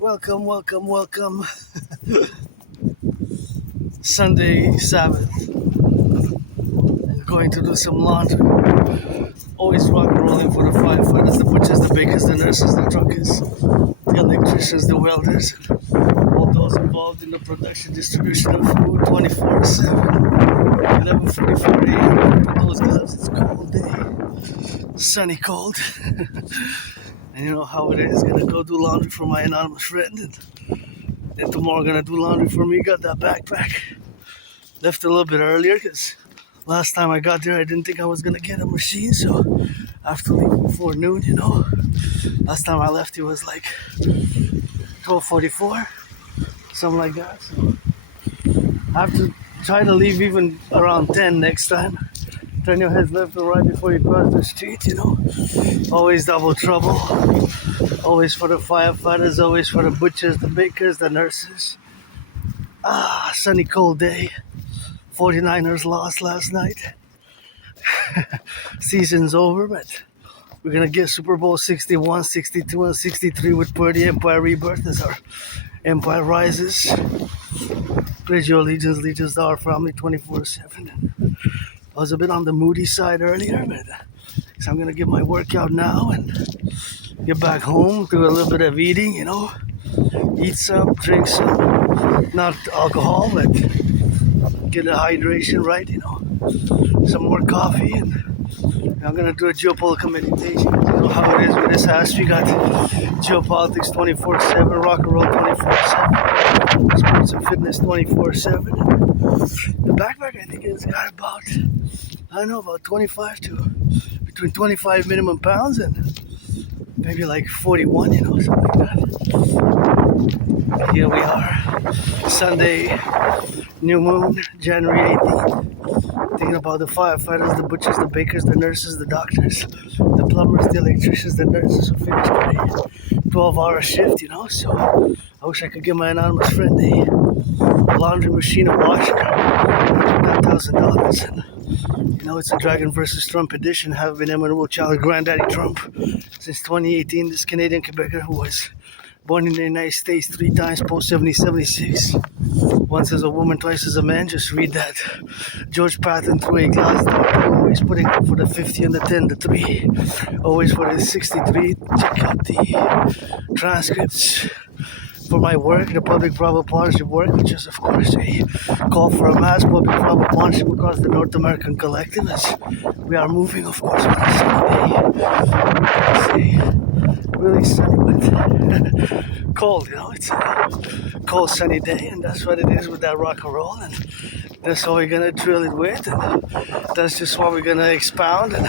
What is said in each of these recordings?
Welcome, welcome, welcome. Sunday, Sabbath. I'm going to do some laundry. Always rock and rolling for the firefighters, the butchers, the bakers, the nurses, the truckers, the electricians, the welders, all those involved in the production, distribution of food 24/7. 11:44 a.m. Put those gloves, it's a cold day. Sunny cold. And you know how it is, gonna go do laundry for my anonymous friend, and then tomorrow gonna do laundry for me. Got that backpack. Left a little bit earlier because last time I got there I didn't think I was gonna get a machine, so I have to leave before noon, you know. Last time I left it was like 12:44, something like that. So I have to try to leave even around 10 next time. Turn your heads left or right before you cross the street, you know. Always double trouble. Always for the firefighters, always for the butchers, the bakers, the nurses. Sunny cold day. 49ers lost last night. Season's over, but we're gonna get Super Bowl 61, 62, and 63 with Purdy Empire Rebirth as our empire rises. Pledge your allegiance, allegiance to our family 24/7. I was a bit on the moody side earlier, but so I'm gonna get my workout now and get back home, do a little bit of eating, you know, eat some, drink some, not alcohol, but get the hydration right, you know, some more coffee, and I'm gonna do a geopolitical meditation. You know how it is with this house. We got geopolitics 24/7, rock and roll 24/7, sports and fitness 24/7. The backpack, I think, it's got about, I don't know, about 25 to between 25 minimum pounds and maybe like 41, you know, something like that. Here we are, Sunday, new moon, January 18th. Thinking about the firefighters, the butchers, the bakers, the nurses, the doctors, the plumbers, the electricians, the nurses who finished today. 12-hour shift, you know, so I wish I could give my anonymous friend a laundry machine, a washer, about $1,000. And, you know, it's a Dragon versus Trump edition. Have been Emmanuel Child, Granddaddy Trump, since 2018. This Canadian Quebecer who was born in the United States 3 times post 70-76. Once as a woman, twice as a man. Just read that George Patton through a glass door. Always putting up for the 50 and the 10, the 3. Always for the 63. Check out the transcripts for my work, the public-private partnership work, which is, of course, a call for a mass public-private partnership across the North American Collective, as we are moving, of course, on a sunny day. Really sunny, but cold, you know. It's a cold, sunny day, and that's what it is with that rock and roll, and that's what we're gonna drill it with, and that's just what we're gonna expound, and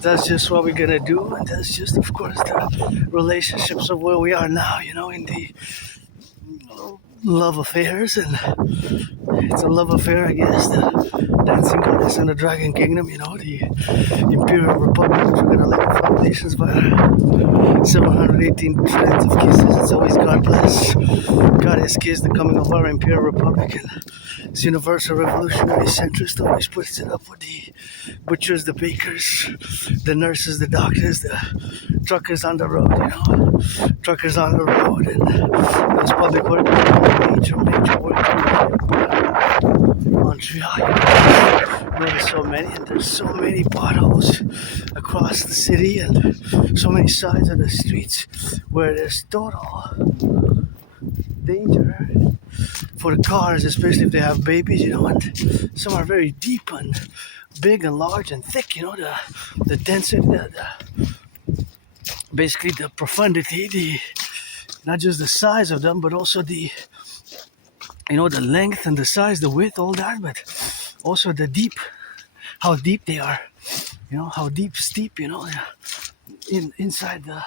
that's just what we're gonna do, and that's just, of course, the relationships of where we are now, you know, in the love affairs, and it's a love affair, I guess, the dancing goddess and the dragon kingdom, you know, the Imperium Republic, which we're gonna lay the foundations by 718 trillions of kisses. It's always God bless, God has kissed the coming of our Imperial Republic, and this universal revolutionary centrist always puts it up for the butchers, the bakers, the nurses, the doctors, the truckers on the road, you know, truckers on the road, and those public work, major work. Montreal, you know, there's so many, and there's so many potholes across the city, and so many sides of the streets where there's total danger for the cars, especially if they have babies, you know, and some are very deep and big and large and thick, you know, the density, basically the profundity, not just the size of them, but also the, you know, the length and the size, the width, all that, but also the deep, how deep they are, you know, how deep, steep, you know, inside the,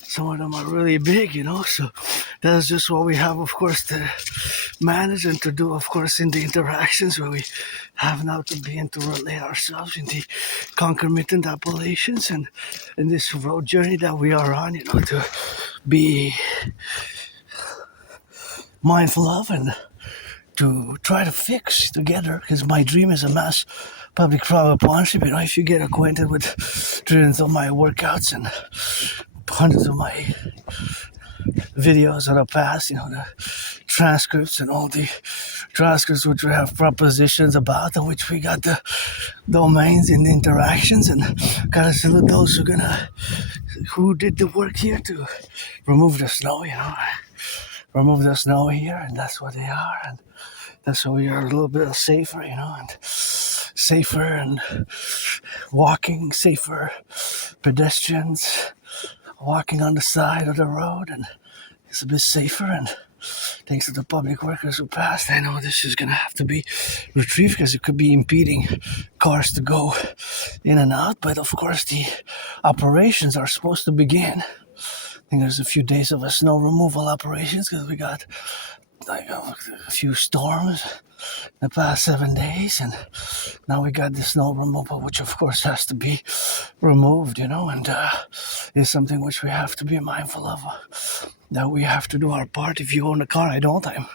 some of them are really big, you know, so that's just what we have, of course, to manage and to do, of course, in the interactions where we have now to begin to relate ourselves in the concomitant appellations and in this road journey that we are on, you know, to be mindful of and to try to fix together, because my dream is a mass public-private partnership. You know, if you get acquainted with trillions of my workouts and hundreds of my videos of the past, the transcripts and all the transcripts which we have propositions about, and which we got the domains and the interactions, and gotta salute those who did the work here to remove the snow, remove the snow here, and that's what they are, and that's why we are a little bit safer, and safer and walking, safer pedestrians walking on the side of the road, and it's a bit safer, and thanks to the public workers who passed, I know this is going to have to be retrieved because it could be impeding cars to go in and out, but of course the operations are supposed to begin. I think there's a few days of a snow removal operations because we got a few storms in the past 7 days, and now we got the snow removal, which of course has to be removed, and is something which we have to be mindful of, that we have to do our part. If you own a car, I don't, I'm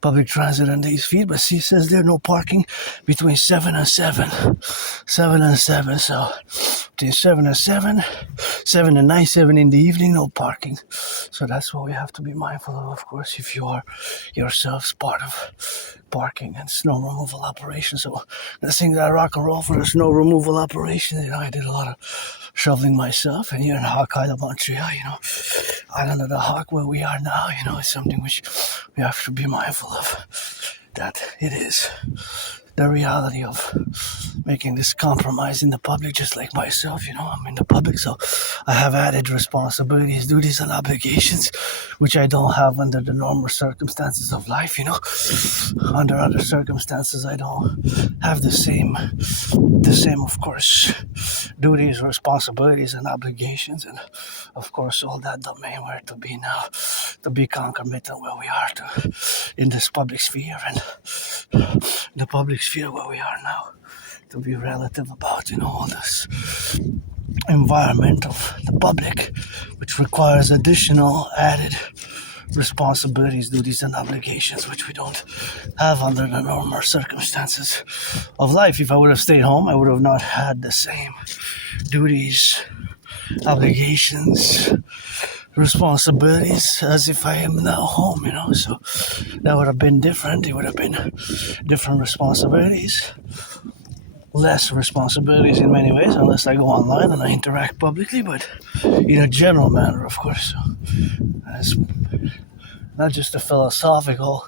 public transit on these feet, but see, it says there no parking between 7 and 7, so between 7 and 7, 7 and 9, 7 in the evening, no parking. So that's what we have to be mindful of course, if you are yourselves part of parking and snow removal operations. So the thing that I rock and roll for the snow removal operation, I did a lot of shoveling myself, and here in Hawk Island, Montreal, Island of the Hawk, where we are now, it's something which we have to be mindful of, that it is the reality of making this compromise in the public, just like myself, I'm in the public, so I have added responsibilities, duties, and obligations, which I don't have under the normal circumstances of life, Under other circumstances, I don't have the same, of course, duties, responsibilities, and obligations, and of course, all that domain where to be now, to be concomitant where we are to, in this public sphere, and the public sphere where we are now, to be relative about, all this environment of the public, which requires additional added responsibilities, duties, and obligations, which we don't have under the normal circumstances of life. If I would have stayed home, I would have not had the same duties, obligations, responsibilities as if I am now home, so that would have been different. It would have been different responsibilities, less responsibilities in many ways, unless I go online and I interact publicly, but in a general manner, of course. So that's not just a philosophical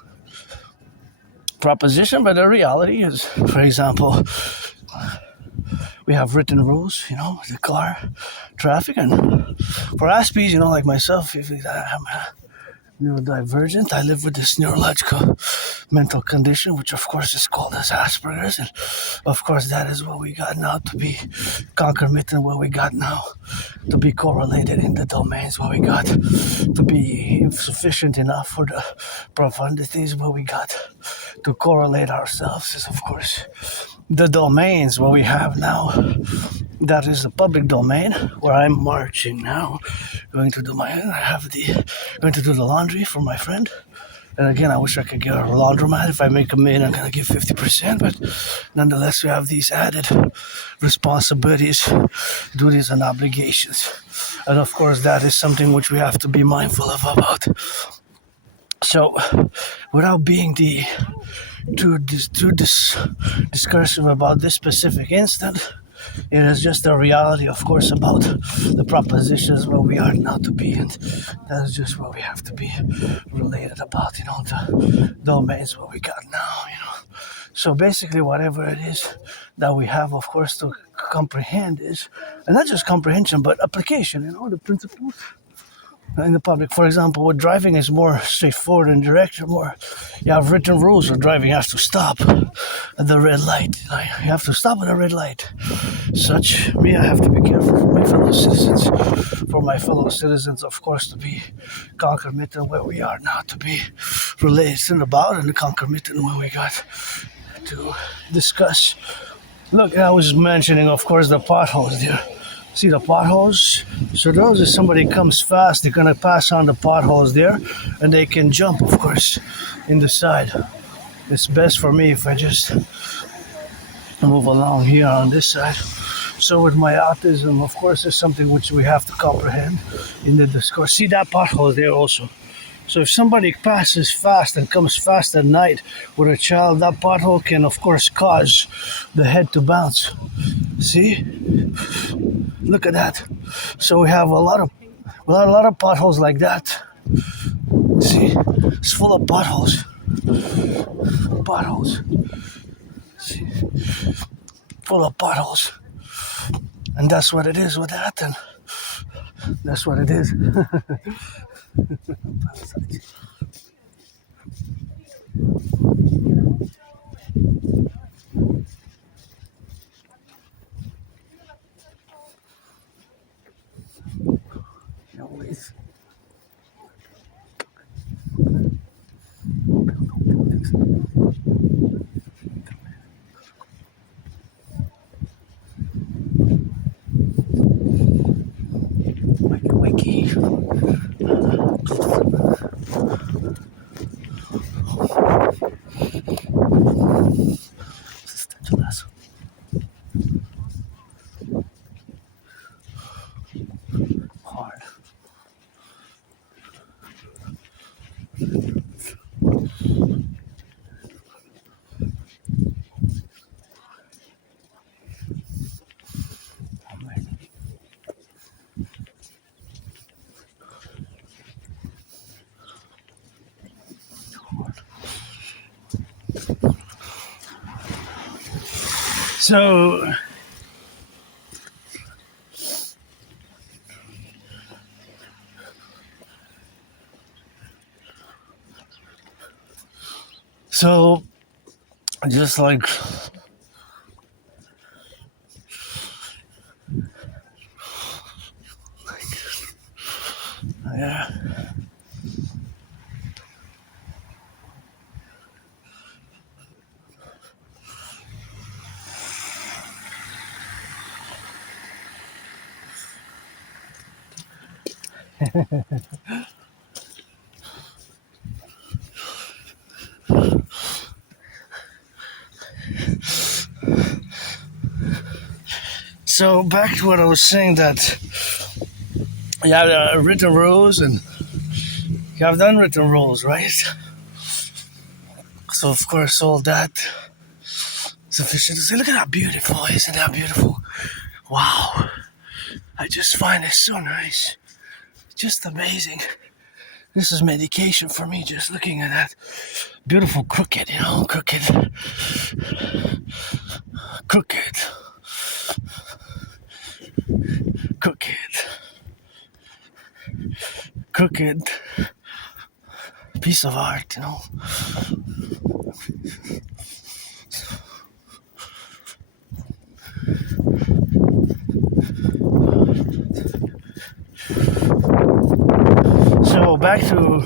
proposition, but the reality is, for example, we have written rules, the car, traffic, and for Aspiesque, like myself, if I'm neurodivergent, I live with this neurological mental condition, which of course is called as Asperger's, and of course that is what we got now to be concomitant, what we got now to be correlated in the domains, what we got to be sufficient enough for the profundities, what we got to correlate ourselves is of course the domains what we have now. That is the public domain where I'm marching now, going to do the laundry for my friend. And again, I wish I could get a laundromat. If I make $1 million, I'm gonna give 50%. But nonetheless, we have these added responsibilities, duties, and obligations. And of course, that is something which we have to be mindful about. So, without being too discursive about this specific instant, it is just a reality, of course, about the propositions where we are now to be, and that is just what we have to be related about, the domains where we got now, So basically, whatever it is that we have, of course, to comprehend is, and not just comprehension, but application, the principles in the public. For example, with driving is more straightforward and direct. You have written rules where driving has to stop at the red light. You have to stop at a red light. I have to be careful for my fellow citizens, of course, to be concomitant where we are now, to be related about, and concomitant where we got to discuss. Look, I was mentioning, of course, the potholes there. See the potholes? So those, if somebody comes fast, they're gonna pass on the potholes there, and they can jump, of course, in the side. It's best for me if I just move along here on this side, So with my autism, of course, is something which we have to comprehend in the discourse. See that pothole there also. So if somebody passes fast and comes fast at night with a child, that pothole can, of course, cause the head to bounce. See? Look at that. So we have a lot of potholes like that. See? It's full of potholes. Potholes. See? Full of potholes. And that's what it is with that, and that's what it is. Always. Wakey. Hard. So just like yeah. So back to what I was saying, that you have written rules and you have done written rules, right? So of course all that sufficient to say, look at that beautiful, isn't that beautiful? Wow. I just find it so nice. Just amazing. This is medication for me, just looking at that beautiful crooked, crooked. Crooked piece of art, So back to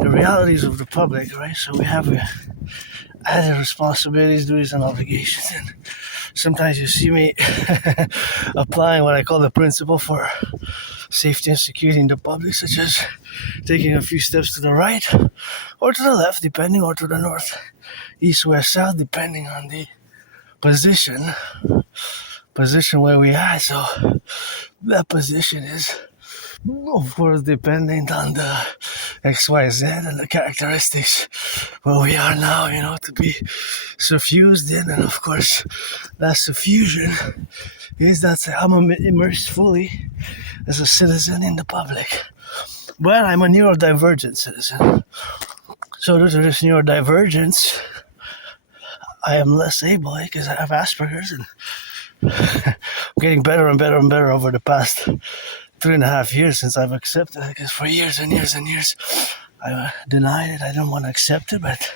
the realities of the public, right? So we have added responsibilities, duties, and obligations, and sometimes you see me applying what I call the principle for safety and security in the public, such as taking a few steps to the right or to the left, depending, or to the north, east, west, south, depending on the position where we are. So that position is, of course, dependent on the XYZ and the characteristics where we are now, to be suffused in. And of course, that suffusion is that I'm immersed fully as a citizen in the public. But I'm a neurodivergent citizen. So due to this neurodivergence, I am less able because I have Asperger's, and I'm getting better and better and better over the past 3.5 years since I've accepted it, because for years and years and years I denied it. I didn't want to accept it, but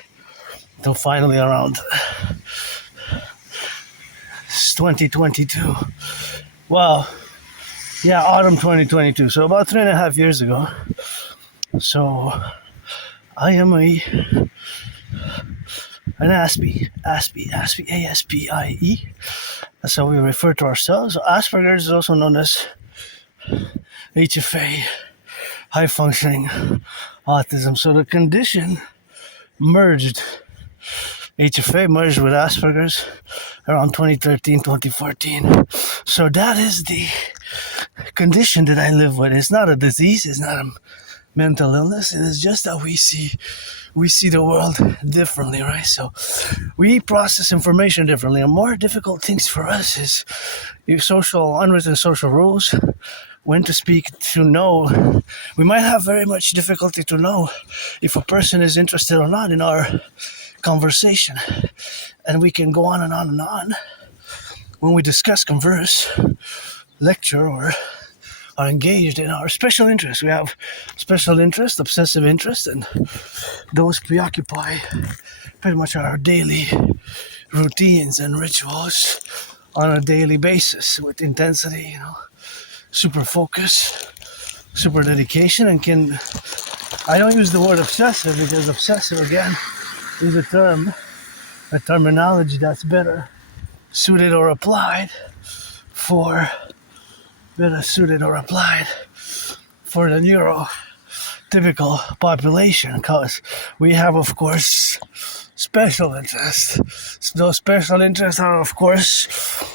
until finally around 2022. Well, yeah, autumn 2022. So about 3.5 years ago. So I am an Aspie, A-S-P-I-E. That's how we refer to ourselves. Asperger's is also known as HFA, high functioning autism. So the condition merged HFA merged with Asperger's around 2013, 2014. So that is the condition that I live with. It's not a disease, it's not a mental illness, it is just that we see the world differently, right? So we process information differently, and more difficult things for us is unwritten social rules, when to speak, to know. We might have very much difficulty to know if a person is interested or not in our conversation, and we can go on and on and on when we discuss, converse, lecture, or are engaged in our special interests. We have special interest, obsessive interest, and those preoccupy pretty much our daily routines and rituals on a daily basis with intensity, super focus, super dedication, and I don't use the word obsessive because obsessive, again, is a terminology that's better suited or applied for the neurotypical population, because we have, of course, special interests. Those special interests are, of course,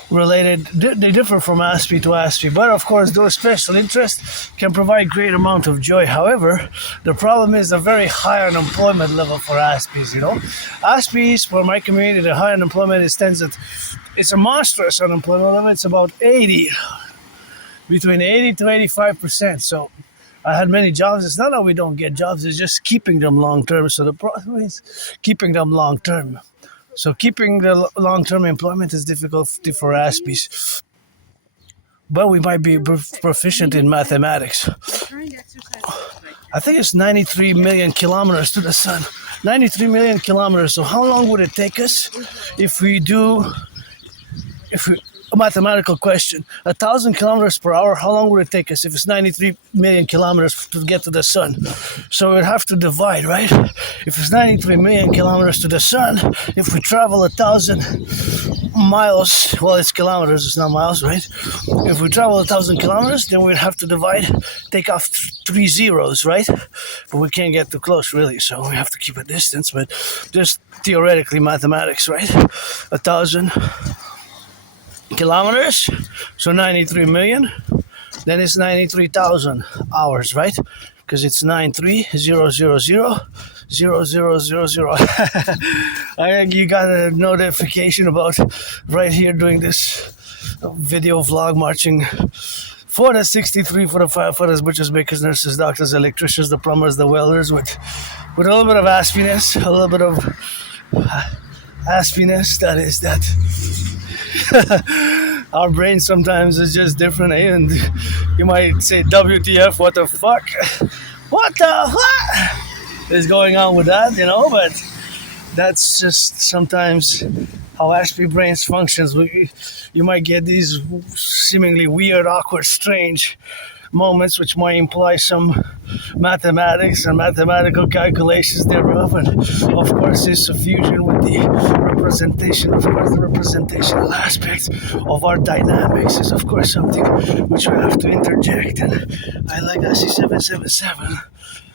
related. They differ from Aspie to Aspie, but of course, those special interests can provide great amount of joy. However, the problem is a very high unemployment level for Aspies. Aspies, for my community, the high unemployment extends that it's a monstrous unemployment level. It's about between 80 to 85%. So I had many jobs. It's not that we don't get jobs, it's just keeping them long term. So the problem is keeping them long term. So keeping the long term employment is difficult for Aspies. But we might be proficient in mathematics. I think it's 93 million kilometers to the sun. 93 million kilometers. So how long would it take us a mathematical question, 1,000 kilometers per hour, how long would it take us if it's 93 million kilometers to get to the sun? So we'd have to divide, right? If it's 93 million kilometers to the sun, if we travel 1,000 miles, well, it's kilometers, it's not miles, right? If we travel 1,000 kilometers, then we'd have to take off 3 zeros, right? But we can't get too close, really, so we have to keep a distance, but just theoretically mathematics, right? 1,000 kilometers, so 93 million, then it's 93,000 hours, right? Because it's 930000000. I think you got a notification about right here doing this video vlog marching for the 63 for the firefighters, butchers, bakers, nurses, doctors, electricians, the plumbers, the welders, with a little bit of aspiness, a little bit of aspiness, that is that. Our brain sometimes is just different, and you might say, WTF, what the fuck? What the fuck is going on with that, but that's just sometimes how Aspie brains functions. You might get these seemingly weird, awkward, strange moments which might imply some mathematics and mathematical calculations thereof, and of course this fusion with the representation, of course the representational aspect of our dynamics is of course something which we have to interject. And I like I see 777,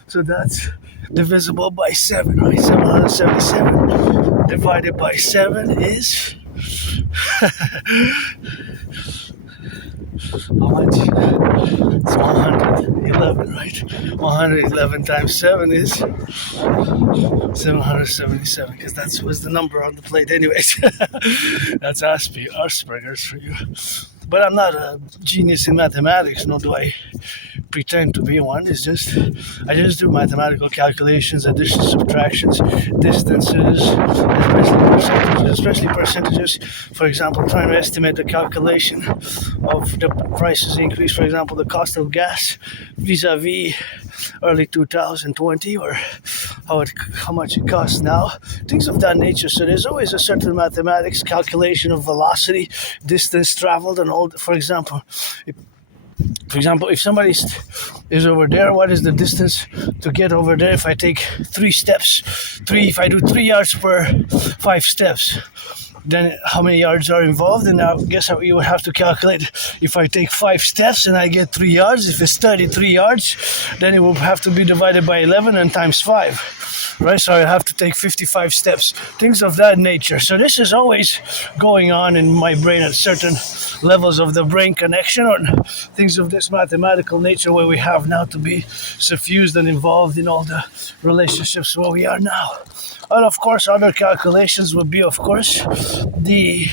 so that's divisible by 7, right? 777 divided by 7 is how much? It's 111, right? 111 times 7 is 777, because that was the number on the plate anyways. That's Asperger's for you. But I'm not a genius in mathematics, nor do I pretend to be one. I just do mathematical calculations, additions, subtractions, distances, especially percentages. For example, trying to estimate the calculation of the prices increase. For example, the cost of gas vis-a-vis early 2020, or how much it costs now. Things of that nature. So there's always a certain mathematics calculation of velocity, distance traveled, and all. For example, if somebody is over there, what is the distance to get over there? If I take 3 steps, if I do 3 yards per 5 steps, then how many yards are involved? And I guess you would have to calculate, if I take 5 steps and I get 3 yards, if it's 33 yards, then it will have to be divided by 11 and times 5. right? So I have to take 55 steps, things of that nature. So this is always going on in my brain at certain levels of the brain connection, or things of this mathematical nature where we have now to be suffused and involved in all the relationships where we are now. And of course, other calculations would be, of course, the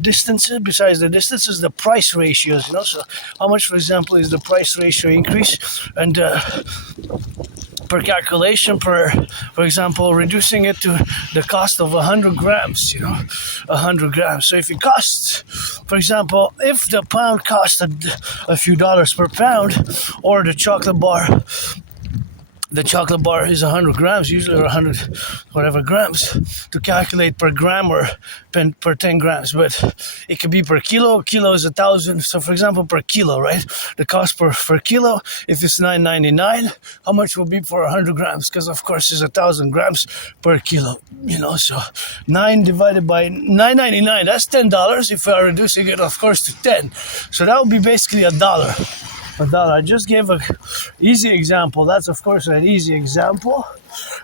distances. Besides the distances, the price ratios. So how much, for example, is the price ratio increase, and per calculation, for example, reducing it to the cost of 100 grams. 100 grams. So if it costs, for example, if the pound costs a few dollars per pound, or the chocolate bar is 100 grams, usually, or 100 whatever grams, to calculate per gram or per 10 grams. But it could be per kilo. Kilo is 1,000. So, for example, per kilo, right? The cost per kilo, if it's $9.99, how much will be for 100 grams? Because, of course, it's 1,000 grams per kilo. So 9 divided by $9.99, that's $10. If we are reducing it, of course, to 10. So that would be basically $1. I just gave an easy example. That's, of course, an easy example.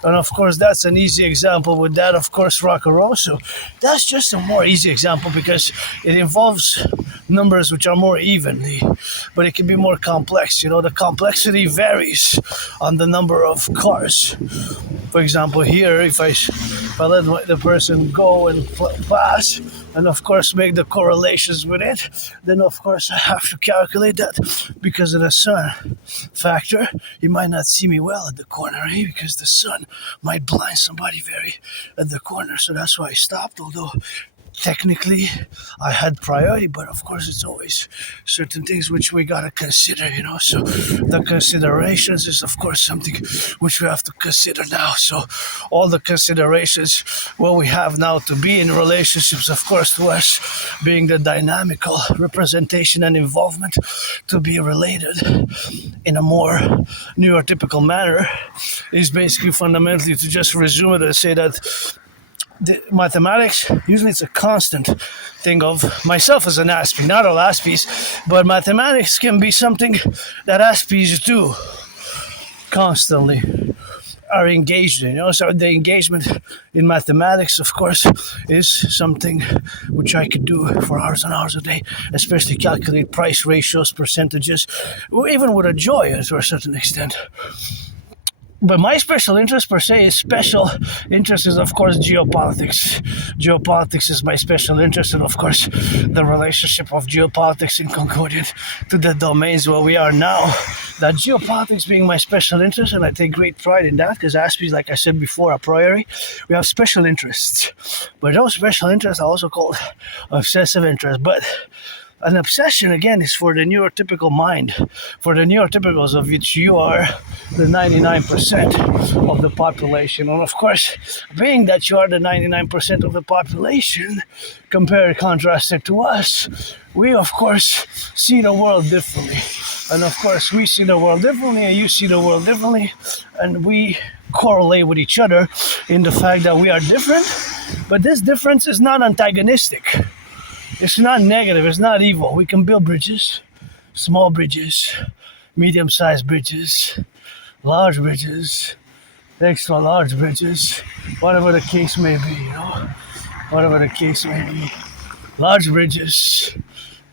And, of course, that's an easy example with that, of course, Rock&Roll. So that's just a more easy example because it involves numbers which are more evenly. But it can be more complex. The complexity varies on the number of cars. For example, here, if I let the person go and pass, and of course make the correlations with it, then of course I have to calculate that because of the sun factor. You might not see me well at the corner, because the sun might blind somebody very at the corner. So that's why I stopped, although technically I had priority, but of course it's always certain things which we gotta consider, so the considerations is of course something which we have to consider now. So all the considerations what we have now to be in relationships, of course, to us being the dynamical representation and involvement to be related in a more neurotypical manner, is basically fundamentally to just resume it and say that the mathematics, usually it's a constant thing of myself as an Aspie, not all Aspies, but mathematics can be something that Aspies do constantly, are engaged in. So the engagement in mathematics, of course, is something which I could do for hours and hours a day, especially calculate price ratios, percentages, or even with a joy to a certain extent. But my special interest per se is of course geopolitics. Geopolitics is my special interest, and of course the relationship of geopolitics in concordant to the domains where we are now. That geopolitics being my special interest, and I take great pride in that, because Aspies, like I said before, a priori, we have special interests. But those special interests are also called obsessive interests. But an obsession, again, is for the neurotypical mind, for the neurotypicals of which you are the 99% of the population. And of course, being that you are the 99% of the population, contrasted to us, we of course see the world differently. And of course, we see the world differently, and you see the world differently, and we correlate with each other in the fact that we are different, but this difference is not antagonistic. It's not negative, it's not evil. We can build bridges, small bridges, medium-sized bridges, large bridges, extra large bridges, whatever the case may be, whatever the case may be. Large bridges,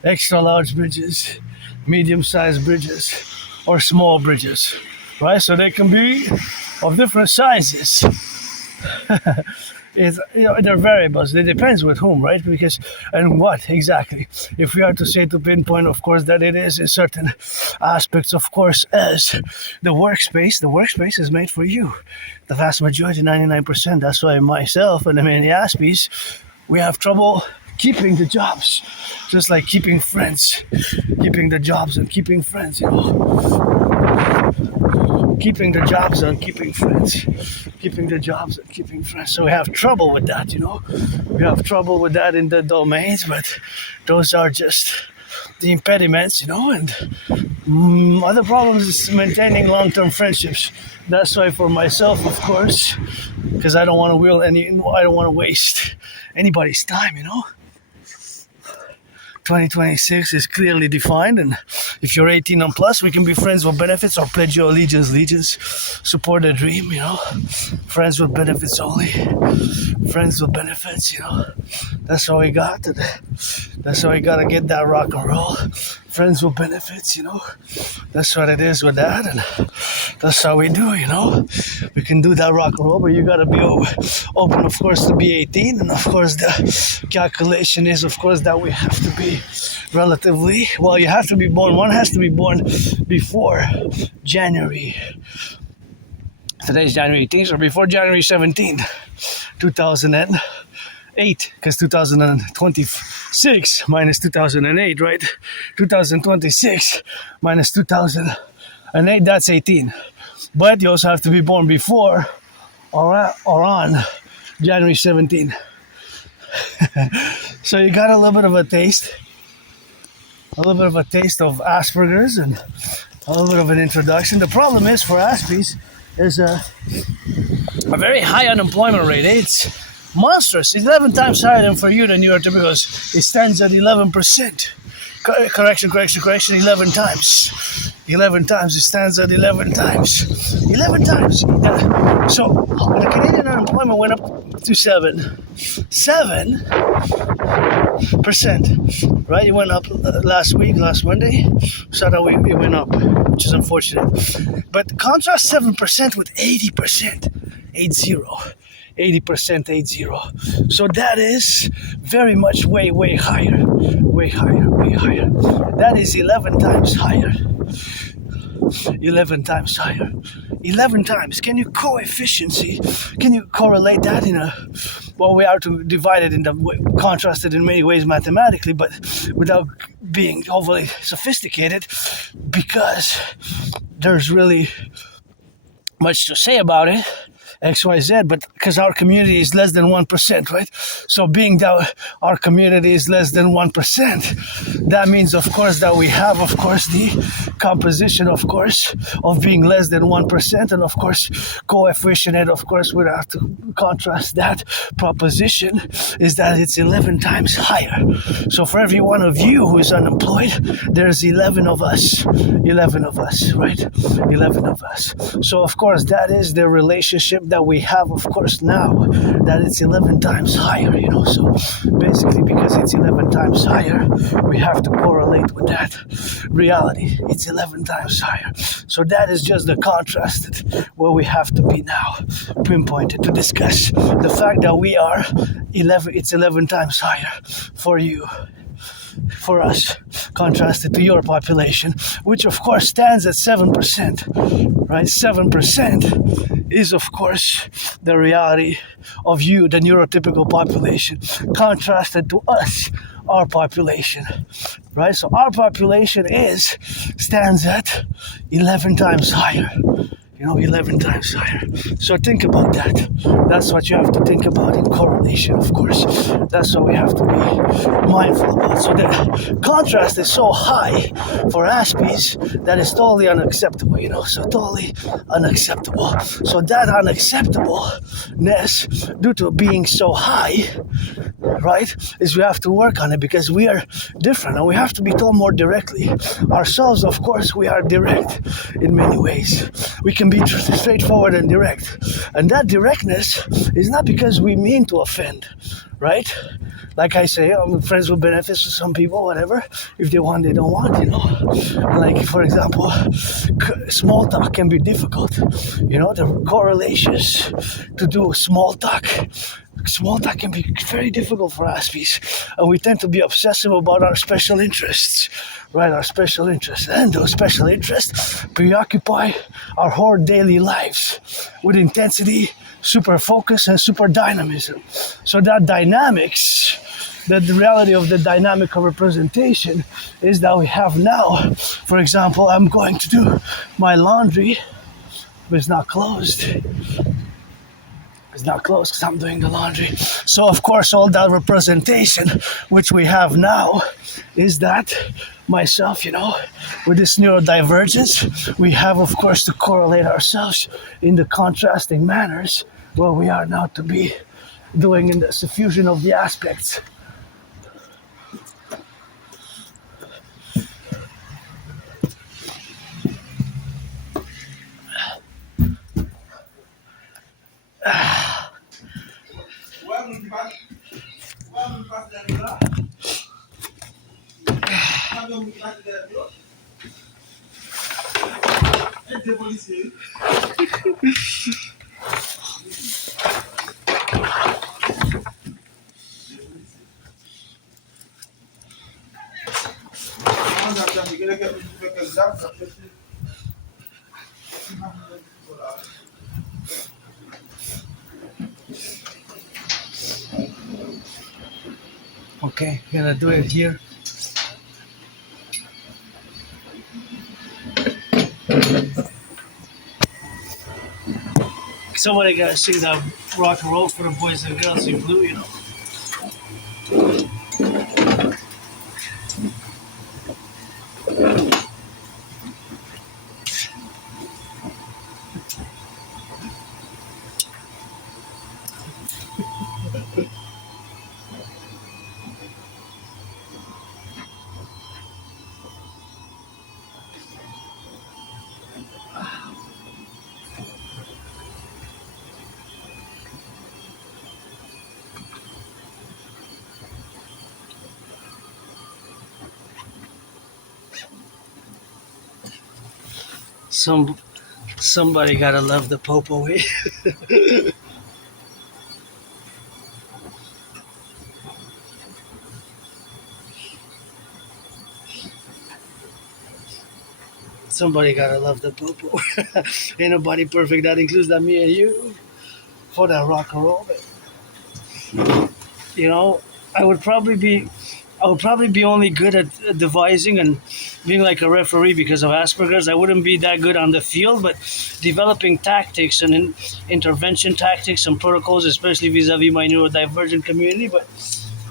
extra large bridges, medium-sized bridges, or small bridges, right? So they can be of different sizes. They're variables. It depends with whom, right? Because, and what exactly. If we are to say, to pinpoint, of course, that it is in certain aspects, of course, as the workspace is made for you. The vast majority, 99%. That's why myself and the many Aspies, we have trouble keeping the jobs, just like keeping friends, keeping the jobs and keeping friends, keeping the jobs and keeping friends, keeping the jobs and keeping friends. So we have trouble with that, we have trouble with that in the domains, but those are just the impediments, and other problems is maintaining long-term friendships. That's why for myself, of course, because I don't want to waste anybody's time, 2026 is clearly defined, and if you're 18 and plus, we can be friends with benefits or pledge your allegiance, support a dream, friends with benefits only, friends with benefits, that's all we got, and that's how we gotta get that rock and roll, friends with benefits, that's what it is with that, and that's how we do, we can do that rock and roll, but you gotta be open, of course, to be 18, and of course the calculation is, of course, that we have to be relatively, well, you have to be born, one has to be born before January, today's January 18th, or before January 17th, 2008, because 2026 minus 2008, right? 2026 minus 2008, that's 18. But you also have to be born before or on January 17th. So you got a little bit of a taste of Asperger's and a little bit of an introduction. The problem is for Aspies is a very high unemployment rate. It's monstrous. It's 11 times higher than for you than you are to, because it stands at 11%. Correction, 11 times. 11 times, it stands at 11 times. 11 times. So the Canadian unemployment went up to 7%, right? It went up last Monday. So that it went up, which is unfortunate. But contrast 7% with 80%, 80%. So that is very much way higher. That is 11 times higher. 11 times higher. 11 times. Can you correlate that we are to divide it contrasted in many ways mathematically, but without being overly sophisticated, because there's really much to say about it. XYZ, but because our community is less than 1%, right? So being that our community is less than 1%, that means, of course, that we have, of course, the composition, of course, of being less than 1%, and of course, coefficient, and of course, we have to contrast that proposition, is that it's 11 times higher. So for every one of you who is unemployed, there's 11 of us, right? 11 of us. So, of course, that is the relationship that we have, of course, now, that it's 11 times higher, so basically because it's 11 times higher, we have to correlate with that reality. It's 11 times higher. So that is just the contrast where we have to be now pinpointed to discuss the fact that we are 11, it's 11 times higher for you, for us, contrasted to your population, which of course stands at 7%, right? 7% is of course the reality of you, the neurotypical population, contrasted to us, our population, right? So our population stands at 11 times higher. 11 times higher. So think about that. That's what you have to think about in correlation, of course. That's what we have to be mindful about. So the contrast is so high for Aspies that is totally unacceptable, so totally unacceptable. So that unacceptableness, due to being so high, right, is we have to work on it, because we are different and we have to be told more directly. Ourselves, of course, we are direct in many ways. We can be straightforward and direct, and that directness is not because we mean to offend, right? Like I say, I'm friends with benefits with some people, whatever. If they want, they don't want, Like, for example, small talk can be difficult, the correlations to do small talk can be very difficult for Aspies, and we tend to be obsessive about our special interests, right? Our special interests, and those special interests preoccupy our whole daily lives with intensity, super focus, and super dynamism. So that dynamics, the reality of the dynamic of representation is that we have now, for example, I'm going to do my laundry, but it's not closed. It's not closed because I'm doing the laundry. So, of course, all that representation, which we have now, is that myself, with this neurodivergence, we have, of course, to correlate ourselves in the contrasting manners where we are now to be doing in the suffusion of the aspects. Okay, gonna do it here. Somebody gotta sing that rock and roll for the boys and girls in blue, you know. Some somebody gotta love the popo. Eh? Somebody gotta love the popo. Ain't nobody perfect. That includes that me and you for that rock and roll. You know, I would probably be I would probably be only good at devising and being like a referee because of Asperger's. I wouldn't be that good on the field, but developing tactics and intervention tactics and protocols, especially vis-a-vis my neurodivergent community. But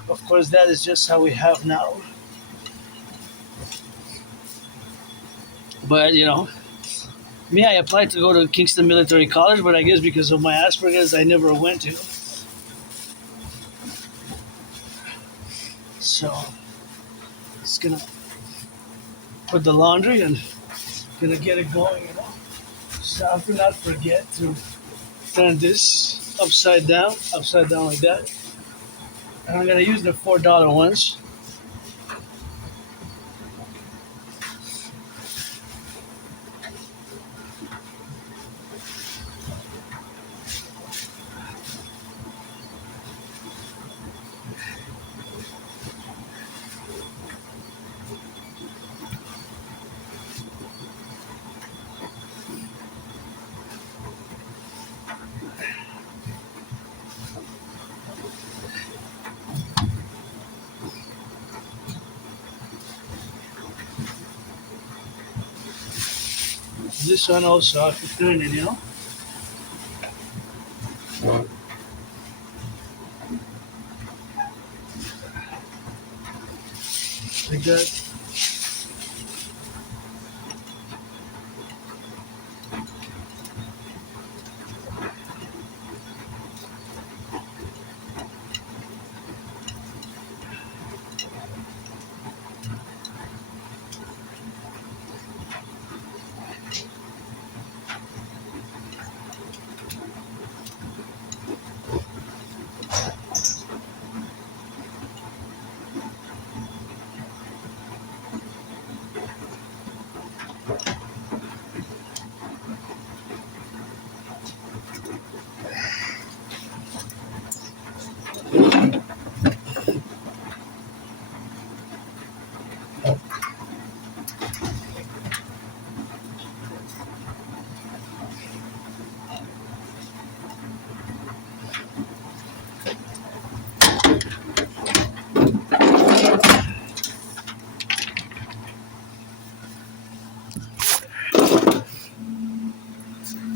of course, that is just how we have now. But you know, me, I applied to go to Kingston Military College, but I guess because of my Asperger's, I never went to. So it's gonna put the laundry and gonna get it going. You know, so I have to not forget to turn this upside down like that. And I'm gonna use the $4 ones. This one also I have to turn it, you know. Like that.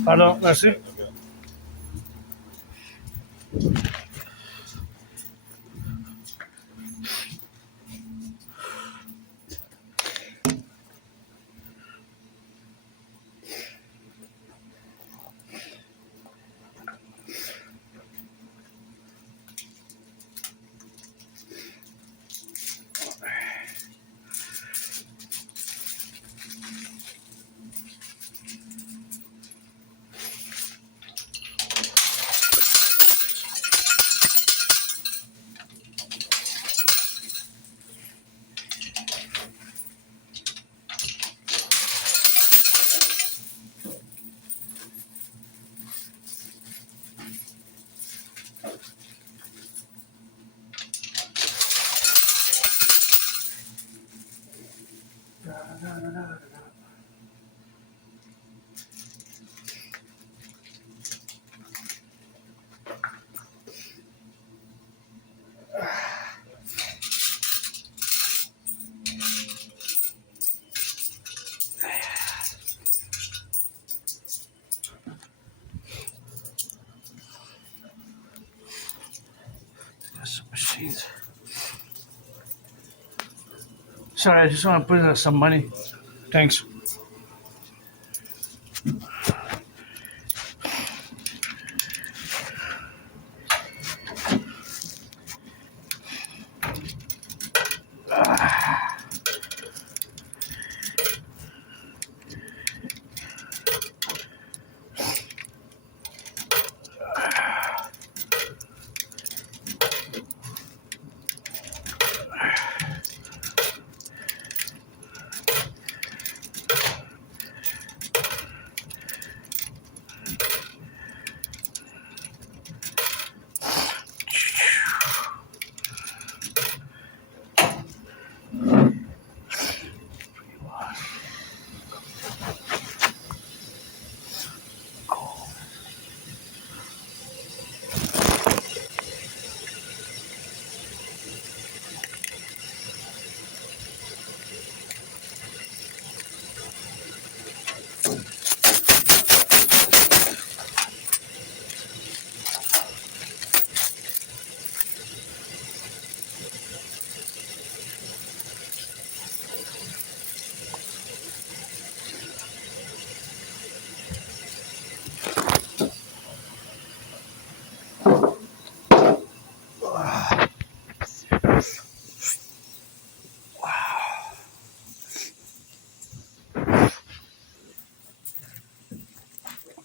Pardon, merci. machines. Sorry, I just want to put some money. Thanks.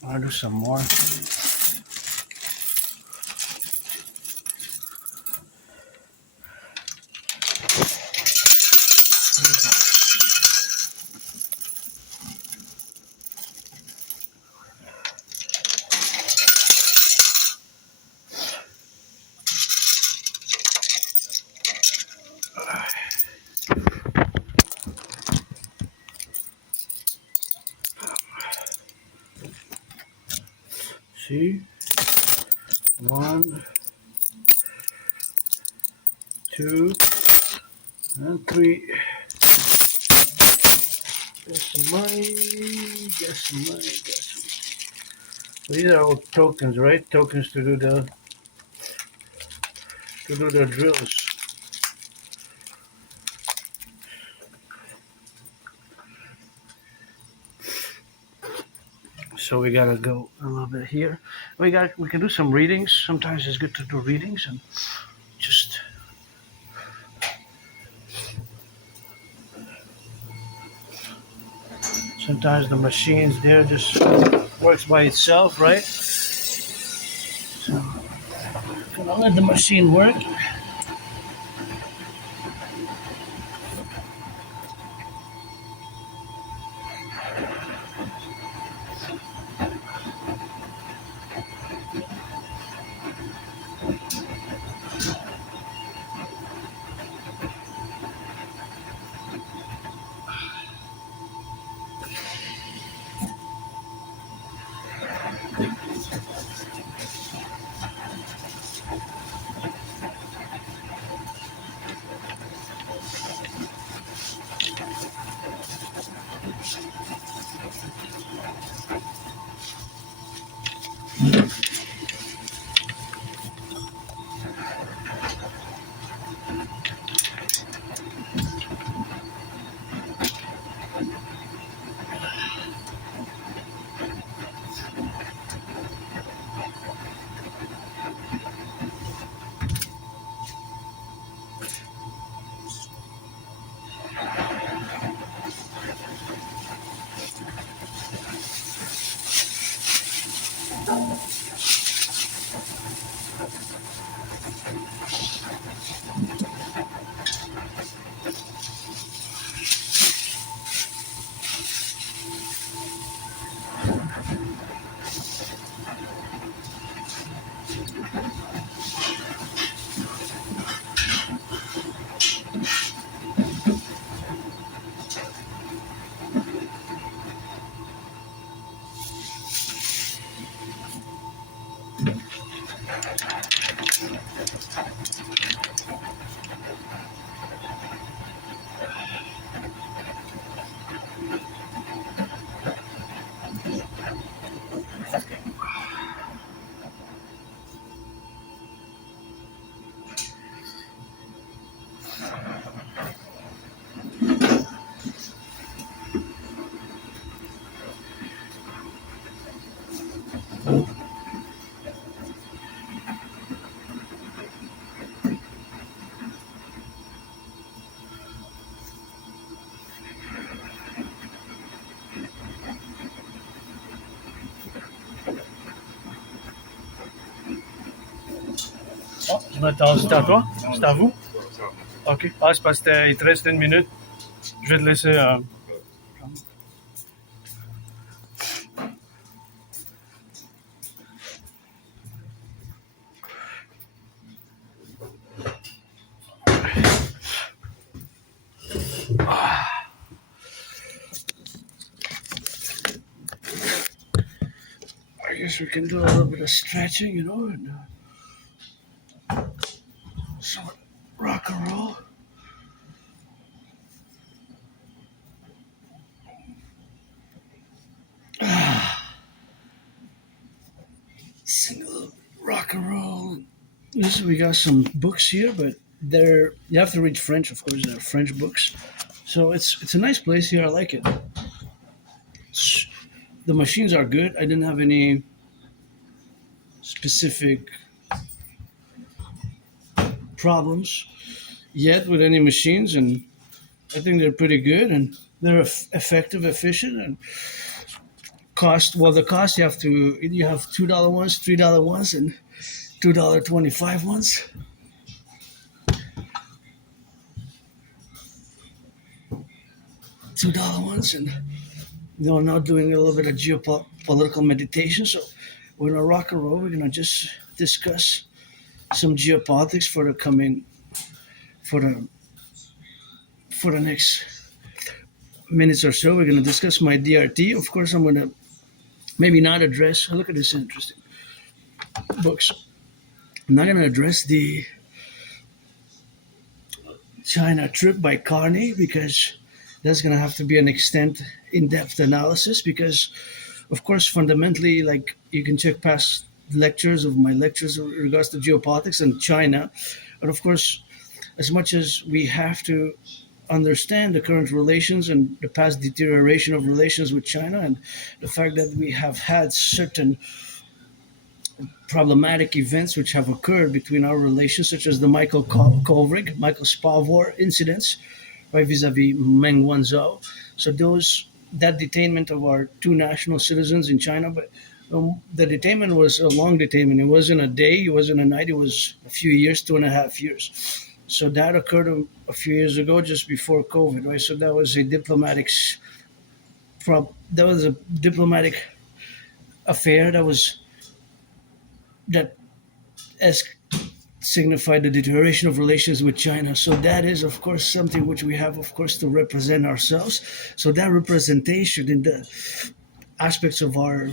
I'll do some more. See? 1, 2, and 3. Get some money, get some money, get some. These are all tokens, right? Tokens to do the drills. So we gotta go a little bit here. We can do some readings. Sometimes it's good to do readings and just sometimes the machine's there just works by itself, right? So gonna let the machine work. Oh, je m'attends, c'est à toi? C'est à vous? OK. Ah, c'est parce qu'il te reste une minute. Je vais te laisser. I guess we can do a little bit of stretching, and some rock and roll. Sing a little rock and roll. We got some books here, but you have to read French, of course. They're French books, so it's a nice place here. I like it. The machines are good. I didn't have any specific problems yet with any machines, and I think they're pretty good and they're effective, efficient, and cost. Well, the cost you have $2 ones, $3 ones, and $2.25 ones. $2 ones, and now doing a little bit of geopolitical meditation. So we're gonna rock and roll. We're gonna just discuss some geopolitics for the coming for the next minutes or so. We're gonna discuss my DRT. Of course, I'm gonna maybe not address. Look at this interesting books. I'm not gonna address the China trip by Carney because that's gonna have to be an in-depth analysis because of course, fundamentally, like you can check past lectures of my lectures in regards to geopolitics and China. But of course, as much as we have to understand the current relations and the past deterioration of relations with China and the fact that we have had certain problematic events which have occurred between our relations, such as the Michael Michael Spavor incidents, right, vis-a-vis Meng Wanzhou. So that detainment of our two national citizens in China, but the detainment was a long detainment. It wasn't a day, it wasn't a night, it was a few years, 2.5 years. So that occurred a few years ago, just before COVID, right? So that was a diplomatic affair that as signified the deterioration of relations with China. So that is, of course, something which we have, of course, to represent ourselves. So that representation in the aspects of our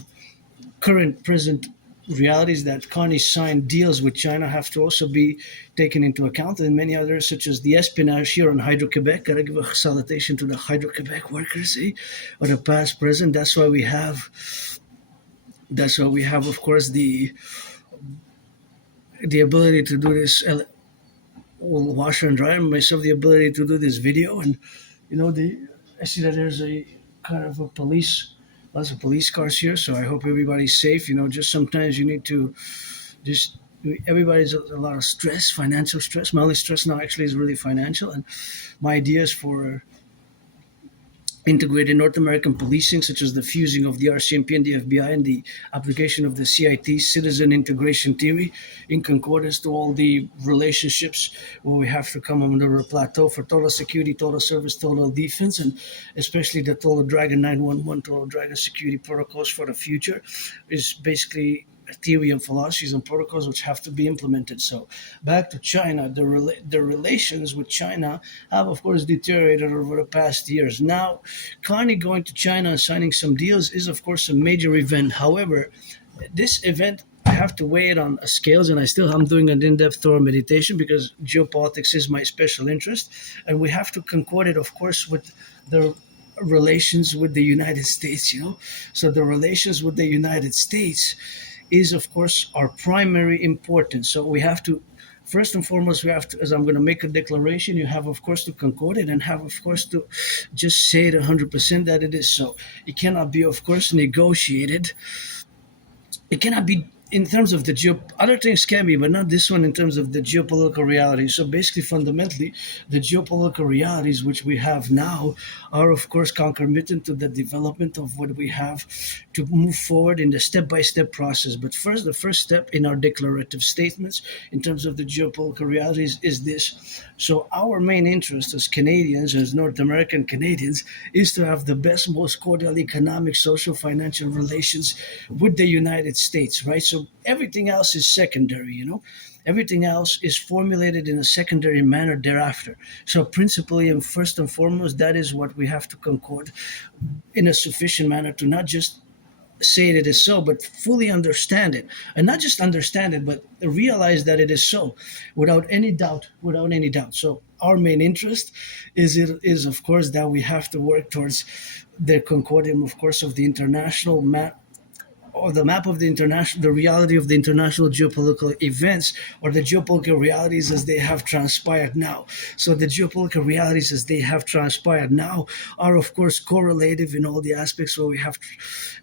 current present realities that Carney signed deals with China have to also be taken into account, and many others, such as the espionage here on Hydro-Quebec. Gotta give a salutation to the Hydro-Quebec workers, or the past, present. That's why we have, of course, the ability to do this washer and dryer, and myself the ability to do this video. And I see that there's a kind of lots of police cars here, so I hope everybody's safe. Just sometimes you need to just everybody's a lot of stress, financial stress. My only stress now actually is really financial, and my ideas for integrated North American policing, such as the fusing of the RCMP and the FBI and the application of the CIT citizen integration theory in concordance to all the relationships where we have to come under a plateau for total security, total service, total defense, and especially the Total Dragon 911, Total Dragon security protocols for the future is basically a theory and philosophies and protocols which have to be implemented. So back to China, the relations with China have, of course, deteriorated over the past years. Now, Carney going to China and signing some deals is, of course, a major event. However, this event, I have to weigh it on scales, and I'm doing an in-depth thorough meditation because geopolitics is my special interest, and we have to concord it, of course, with the relations with the United States. So the relations with the United States is, of course, our primary importance. So we have to, first and foremost, as I'm going to make a declaration, you have, of course, to concord it and have, of course, to just say it 100% that it is so. It cannot be, of course, negotiated. It cannot be in terms of other things can be, but not this one in terms of the geopolitical realities. So basically, fundamentally, the geopolitical realities which we have now are, of course, concomitant to the development of what we have to move forward in the step-by-step process. But first, the first step in our declarative statements in terms of the geopolitical realities is this. So our main interest as Canadians, as North American Canadians, is to have the best, most cordial economic, social, financial relations with the United States, right? So everything else is secondary, Everything else is formulated in a secondary manner thereafter. So principally and first and foremost, that is what we have to concord in a sufficient manner to not just say it is so, but fully understand it. And not just understand it, but realize that it is so without any doubt, without any doubt. So our main interest is of course that we have to work towards the concordium, of course, of the international map, or the map of the international, the reality of the international geopolitical events, or the geopolitical realities as they have transpired now. So the geopolitical realities as they have transpired now are, of course, correlative in all the aspects where we have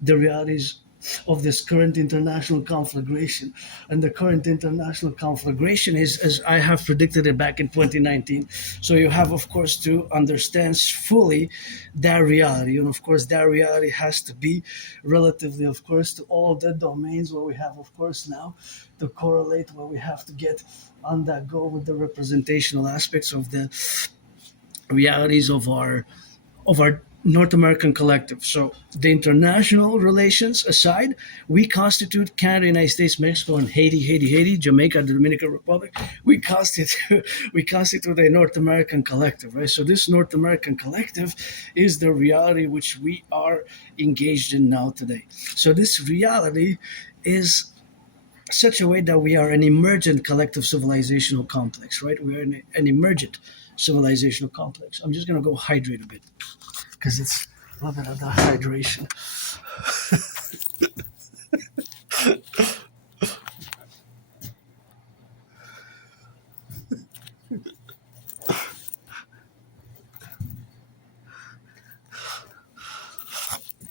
the realities of this current international conflagration. And the current international conflagration is, as I have predicted it back in 2019. So you have, of course, to understand fully that reality. And of course, that reality has to be relatively, of course, to all the domains where we have, of course, now to correlate, where we have to get on that go with the representational aspects of the realities of our North American collective. So the international relations aside, we constitute Canada, United States, Mexico, and Haiti, Jamaica, the Dominican Republic. We constitute we constitute a North American collective, right? So this North American collective is the reality which we are engaged in now today. So this reality is such a way that we are an emergent collective civilizational complex, right? We are an emergent civilizational complex. I'm just gonna go hydrate a bit because it's a little bit of the hydration.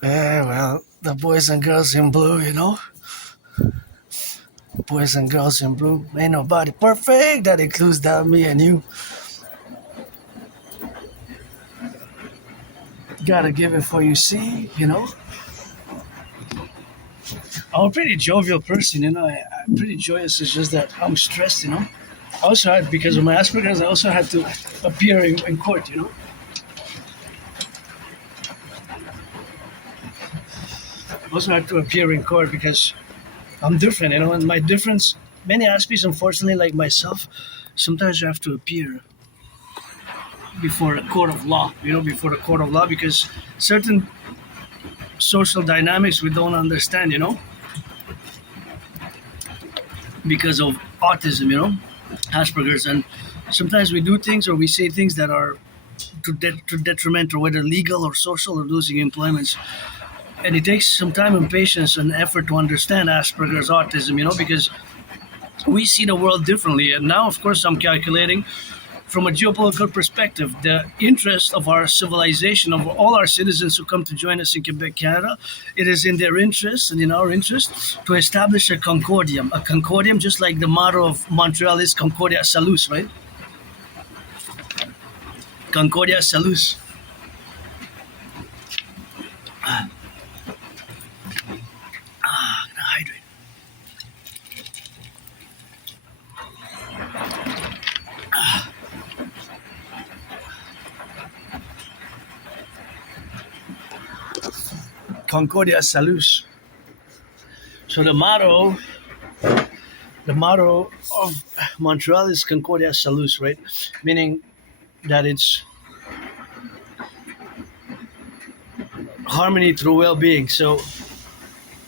Yeah, well, the boys and girls in blue, boys and girls in blue. Ain't nobody perfect. That includes that me and you. Gotta give it for you see. I'm a pretty jovial person. I'm pretty joyous. It's just that I'm stressed. I also had, because of my Asperger's, I also had to appear in court. I also had to appear in court because I'm different, and my difference, many Aspies, unfortunately, like myself, sometimes you have to appear before a court of law, before the court of law, because certain social dynamics we don't understand, because of autism, Asperger's, and sometimes we do things or we say things that are to detriment, or whether legal or social, or losing employments. And it takes some time and patience and effort to understand Asperger's autism, because we see the world differently. And now, of course, I'm calculating from a geopolitical perspective, the interest of our civilization, of all our citizens who come to join us in Quebec, Canada. It is in their interest and in our interest to establish a concordium. A concordium, just like the motto of Montreal is Concordia Salus, right? Concordia Salus. Gonna hydrate. Concordia Salus. So the motto of Montreal is Concordia Salus, right? Meaning that it's harmony through well-being. So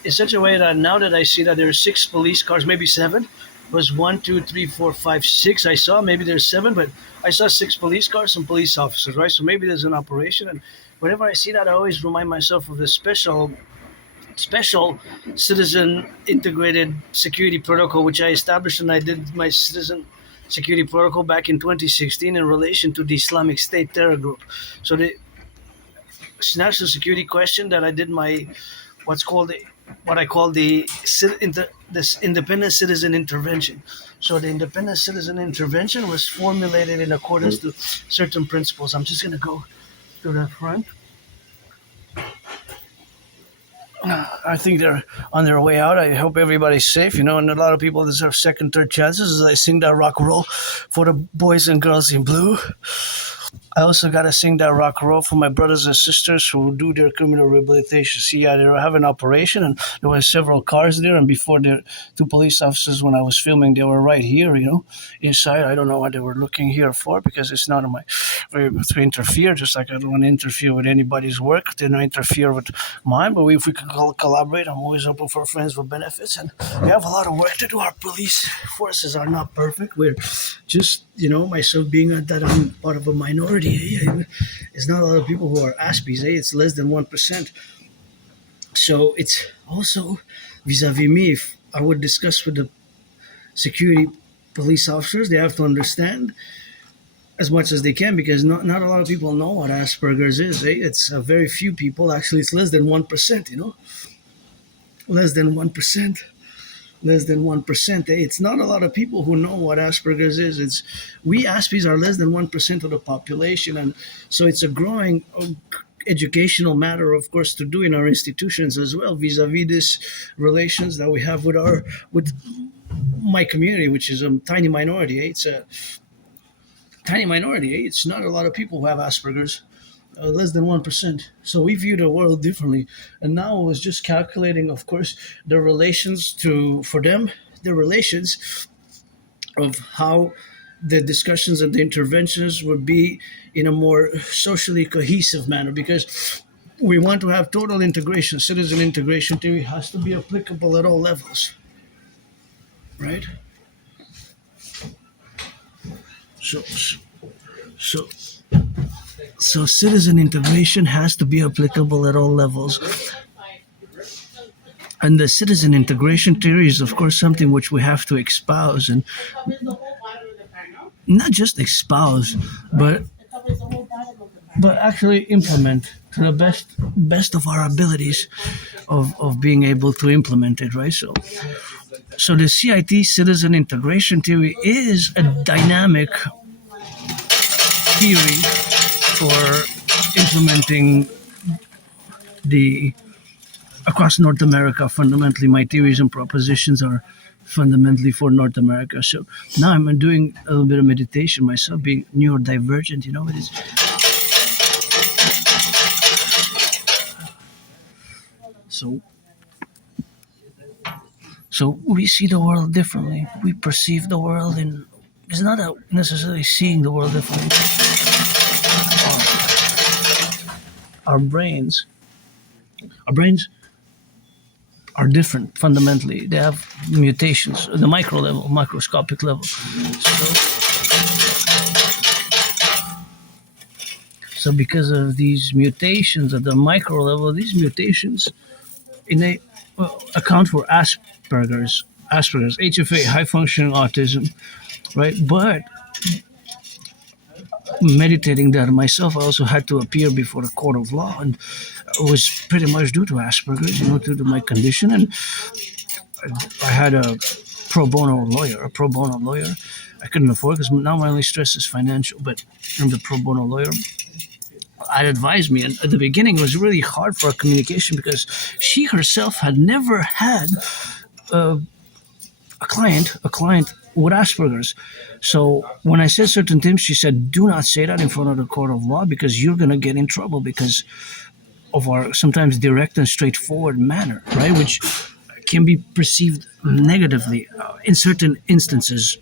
in such a way that now that I see that there are 6 police cars, maybe 7, was 1, 2, 3, 4, 5, 6. I saw maybe there's 7, but I saw 6 police cars and police officers, right? So maybe there's an operation, and whenever I see that, I always remind myself of the special citizen integrated security protocol, which I established, and I did my citizen security protocol back in 2016 in relation to the Islamic State terror group. So the national security question that I did my what I call this independent citizen intervention. So the independent citizen intervention was formulated in accordance to certain principles. I'm just going to go to the front. I think they're on their way out. I hope everybody's safe, and a lot of people deserve second, third chances as I sing that rock and roll for the boys and girls in blue. I also got to sing that rock and roll for my brothers and sisters who do their criminal rehabilitation. See, yeah, they were having an operation, and there were several cars there. And before the two police officers, when I was filming, they were right here, inside. I don't know what they were looking here for because it's not in my to interfere. Just like I don't want to interfere with anybody's work, they don't interfere with mine. But if we can collaborate, I'm always open for friends with benefits. And we have a lot of work to do. Our police forces are not perfect. We're just, myself being that I'm part of a minority. It's not a lot of people who are Aspies. It's less than 1%. So it's also vis-a-vis me. If I would discuss with the security police officers, they have to understand as much as they can because not a lot of people know what Asperger's is. It's very few people. Actually, it's less than 1%. Less than 1%. Less than 1%. It's not a lot of people who know what Asperger's is. We Aspies are less than 1% of the population, and so it's a growing educational matter, of course, to do in our institutions as well, vis-a-vis this relations that we have with my community, which is a tiny minority. It's a tiny minority. It's not a lot of people who have Asperger's. Less than 1%. So we view the world differently. And now I was just calculating, of course, the relations for them, the relations of how the discussions and the interventions would be in a more socially cohesive manner because we want to have total integration. Citizen integration theory has to be applicable at all levels, right? So citizen integration has to be applicable at all levels. And the citizen integration theory is, of course, something which we have to espouse and not just espouse, but actually implement to the best of our abilities of being able to implement it, right? So the CIT citizen integration theory is a dynamic theory for implementing across North America. Fundamentally, my theories and propositions are fundamentally for North America. So now I'm doing a little bit of meditation myself, being neurodivergent, it is. So we see the world differently. We perceive the world in. It's not necessarily seeing the world differently. Our brains are different fundamentally. They have mutations at the microscopic level. So because of these mutations at the micro level, these mutations account for Asperger's, HFA, high functioning autism, right? But meditating that myself, I also had to appear before a court of law, and it was pretty much due to Asperger's, due to my condition. And I had a pro bono lawyer. I couldn't afford because now my only stress is financial. But the pro bono lawyer, I'd advised me, and at the beginning it was really hard for our communication because she herself had never had a client with Asperger's. So when I said certain things, she said, do not say that in front of the court of law because you're going to get in trouble because of our sometimes direct and straightforward manner, right? Which can be perceived negatively in certain instances,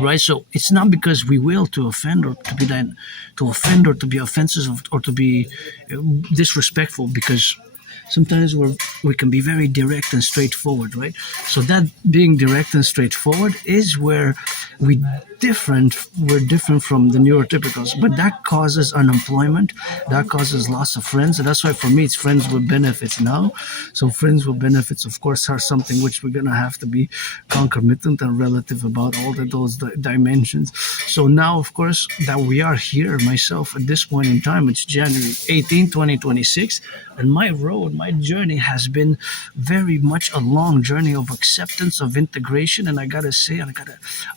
right? So it's not because we will to offend or to be offensive or to be disrespectful, because sometimes we can be very direct and straightforward, right? So that being direct and straightforward is where we're different from the neurotypicals, but that causes unemployment, that causes loss of friends, and that's why for me it's friends with benefits now. So friends with benefits, of course, are something which we're gonna have to be concomitant and relative about all those dimensions. So now, of course, that we are here, myself, at this point in time, it's January 18, 2026, and my journey has been very much a long journey of acceptance, of integration, and I gotta say,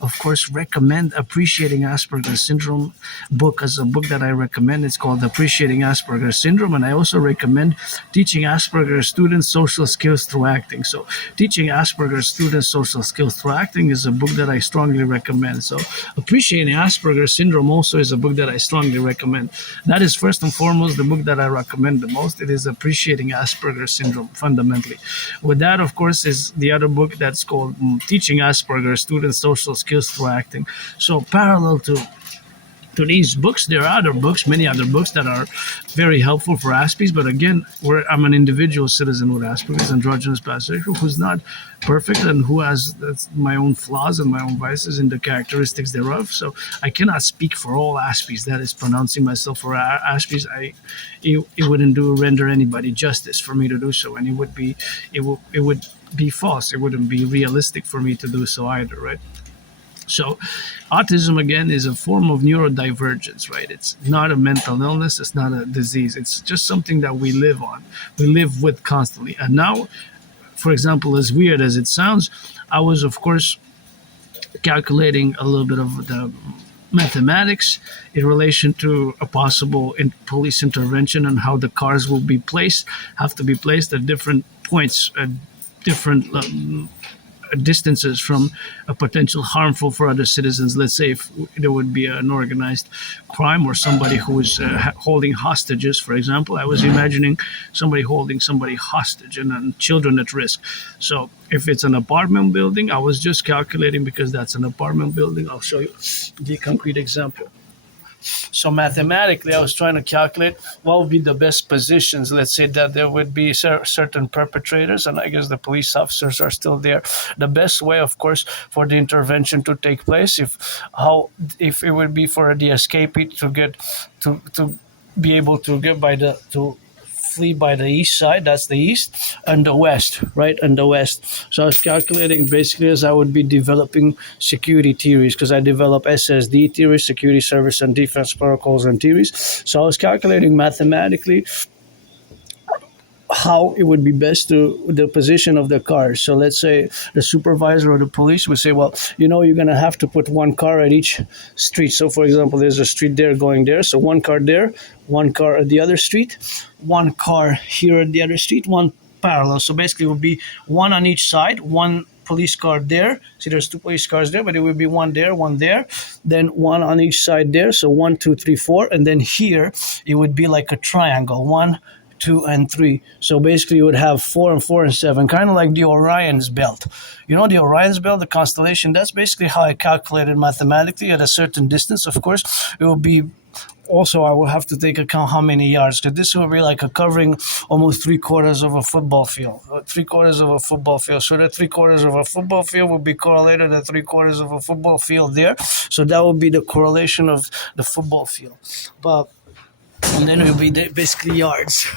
of course, course, recommend Appreciating Asperger's Syndrome book as a book that I recommend. It's called Appreciating Asperger's Syndrome, and I also recommend Teaching Asperger's Students Social Skills Through Acting. So Teaching Asperger's Students Social Skills Through Acting is a book that I strongly recommend. So Appreciating Asperger's Syndrome also is a book that I strongly recommend. That is first and foremost the book that I recommend the most. It is Appreciating Asperger's Syndrome, fundamentally. With that, of course, is the other book that's called Teaching Asperger's Students Social Skills Through Acting. So parallel to these books, there are other books, many other books that are very helpful for Aspies. But again, I'm an individual citizen with Asperger's, androgynous bisexual, who's not perfect and who has my own flaws and my own vices in the characteristics thereof. So I cannot speak for all Aspies. That is pronouncing myself for Aspies. It wouldn't render anybody justice for me to do so, and it would be false. It wouldn't be realistic for me to do so either, right? So autism, again, is a form of neurodivergence, right? It's not a mental illness. It's not a disease. It's just something that we live with constantly. And now, for example, as weird as it sounds, I was, of course, calculating a little bit of the mathematics in relation to a possible police intervention and how the cars will have to be placed at different points, at different distances from a potential harmful for other citizens. Let's say if there would be an organized crime or somebody who is holding hostages, for example, I was imagining somebody holding somebody hostage and children at risk. So if it's an apartment building, I was just calculating, because that's an apartment building. I'll show you the concrete example. So mathematically, I was trying to calculate what would be the best positions. Let's say that there would be certain perpetrators, and I guess the police officers are still there. The best way, of course, for the intervention to take place, if it would be for the escapee to be able to get to flee by the east side, that's the east, and the west, right, and the west. So I was calculating basically as I would be developing security theories, because I develop SSD theories, security service and defense protocols and theories. So I was calculating mathematically how it would be best to the position of the cars. So let's say the supervisor or the police would say, well, you're going to have to put one car at each street. So for example, there's a street there going there. So one car there, one car at the other street, one car here at the other street, one parallel. So basically it would be one on each side, one police car there. See, there's two police cars there, but it would be one there, then one on each side there. So 1, 2, 3, 4. And then here it would be like a triangle, 1, 2, and 3. So basically you would have 4 and 4 and 7, kind of like the Orion's belt. The Orion's belt, the constellation, that's basically how I calculated mathematically at a certain distance. Of course, it will be also, I will have to take account how many yards, because this will be like a covering almost 3/4 of a football field. 3/4 of a football field. So the 3/4 of a football field will be correlated to 3/4 of a football field there. So that will be the correlation of the football field. And then it will be basically yards.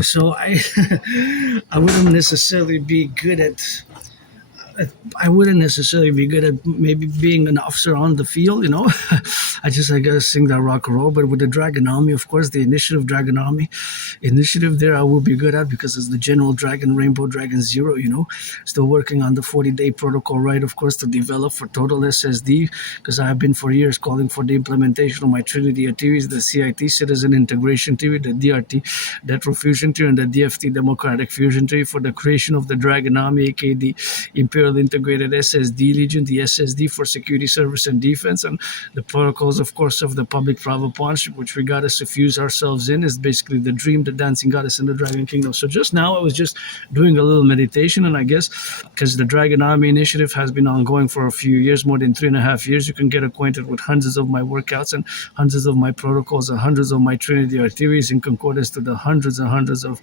So I wouldn't necessarily be good at maybe being an officer on the field, I gotta sing that Rock&Roll. But with the Dragon Army, of course, the Dragon Army initiative there, I will be good at, because it's the General Dragon, Rainbow Dragon Zero, still working on the 40-day protocol, right, of course, to develop for total SSD, because I have been for years calling for the implementation of my Trinity of theories, the CIT, Citizen Integration Theory, the DRT, Detro Fusion Theory, and the DFT, Democratic Fusion Theory, for the creation of the Dragon Army, aka the Imperial Integrated SSD Legion, the SSD for security service and defense, and the protocols, of course, of the Publik Privee partnership, which we got to suffuse ourselves in, is basically the dream, the dancing goddess, and the dragon kingdom. So just now I was just doing a little meditation, and I guess because the Dragon Army initiative has been ongoing for a few years, more than 3.5 years, you can get acquainted with hundreds of my workouts and hundreds of my protocols and hundreds of my Trinity or theories in concordance to the hundreds and hundreds of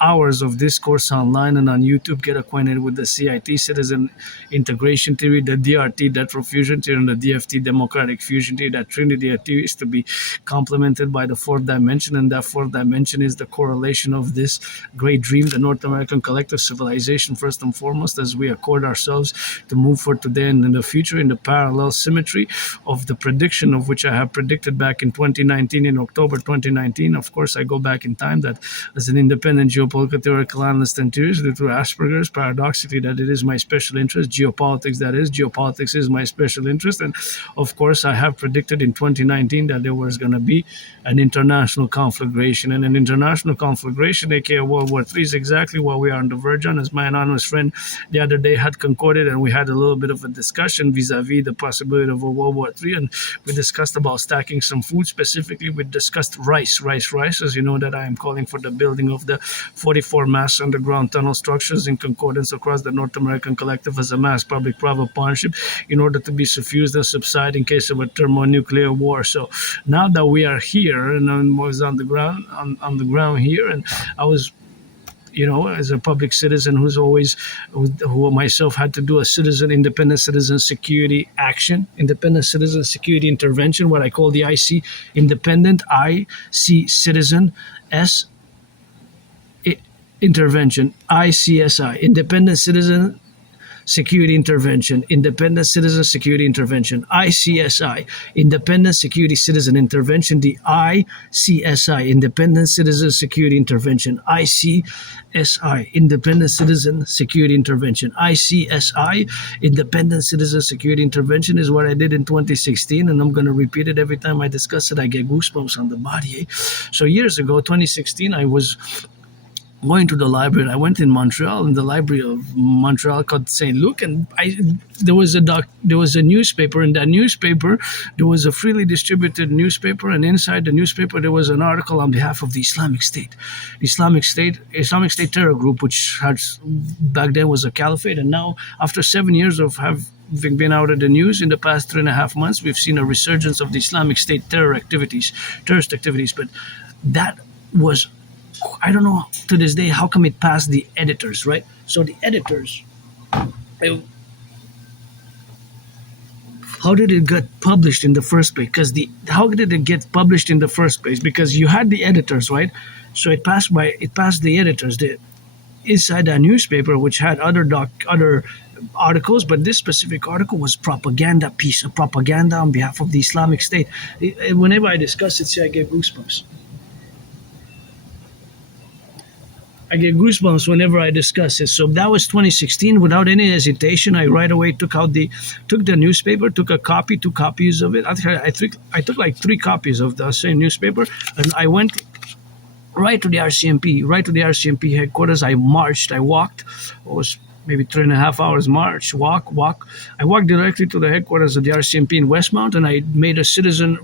hours of discourse online and on YouTube. Get acquainted with the CIT, Citizen Integration Theory, the DRT, Detro Fusion Theory, and the DFT, Democratic Fusion Theory. That Trinity of theory is to be complemented by the fourth dimension, and that fourth dimension is the correlation of this great dream, the North American collective civilization, first and foremost, as we accord ourselves to move for today and in the future in the parallel symmetry of the prediction of which I have predicted back in 2019, in October 2019. Of course, I go back in time that as an independent geopolitical analyst and theories due to Asperger's, paradoxically, that it is my special interest. Geopolitics, that is. Geopolitics is my special interest. And of course, I have predicted in 2019 that there was going to be an international conflagration. And an international conflagration, aka World War III, is exactly what we are on the verge on. As my anonymous friend the other day had concorded, and we had a little bit of a discussion vis-a-vis the possibility of a World War III. And we discussed about stacking some food. Specifically, we discussed rice. As you know, that I am calling for the building of the 44 mass underground tunnel structures in concordance across the North American Collectif as a mass public-private partnership in order to be suffused and subside in case of a thermonuclear war. So now that we are here, and I was on the ground here, and I was, as a public citizen who myself had to do a independent citizen security action, independent citizen security intervention, what I call the IC, independent IC citizen S intervention, ICSI, independent citizen security intervention, independent citizen security intervention, ICSI, independent security citizen intervention, the ICSI, independent citizen security intervention, ICSI, independent citizen security intervention, ICSI, independent citizen security intervention is what I did in 2016, and I'm going to repeat it every time I discuss it. I get goosebumps on the body. So years ago, 2016, I was going to the library. I went in Montreal, in the library of Montreal called St. Luc, and there was a newspaper. In that newspaper, there was a freely distributed newspaper, and inside the newspaper there was an article on behalf of the Islamic State. The Islamic State terror group, which had back then was a caliphate, and now after 7 years of having been out of the news in the past 3.5 months, we've seen a resurgence of the Islamic State terrorist activities. But that was, I don't know to this day how come it passed the editors, right? So the editors, how did it get published in the first place? How did it get published in the first place? Because you had the editors, right? So it passed the editors. Inside that newspaper, which had other articles, but this specific article was propaganda piece, a propaganda on behalf of the Islamic State. Whenever I discuss it, see, I get goosebumps. I get goosebumps whenever I discuss it. So that was 2016. Without any hesitation, I right away took the newspaper, took a copy, 2 copies of it. I took like 3 copies of the same newspaper, and I went right to the RCMP headquarters. I marched. I walked. It was maybe 3.5 hours march, walk. I walked directly to the headquarters of the RCMP in Westmount, and I made a citizen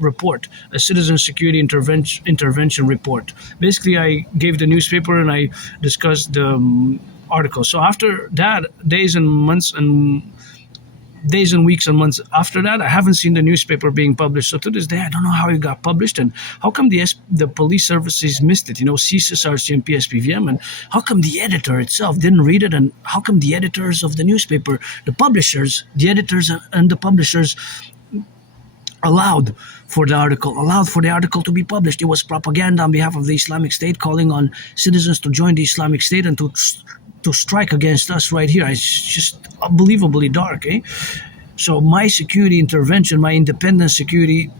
security intervention report. Basically, I gave the newspaper and I discussed the article. So after that, days and weeks and months after that, I haven't seen the newspaper being published. So to this day, I don't know how it got published and how come the police services missed it. CSIS, RCMP, SPVM, and how come the editor itself didn't read it, and how come the editors of the newspaper, the editors and the publishers allowed for the article to be published. It was propaganda on behalf of the Islamic State, calling on citizens to join the Islamic State and to strike against us right here. It's just unbelievably dark, eh? So my security intervention, my independent citizen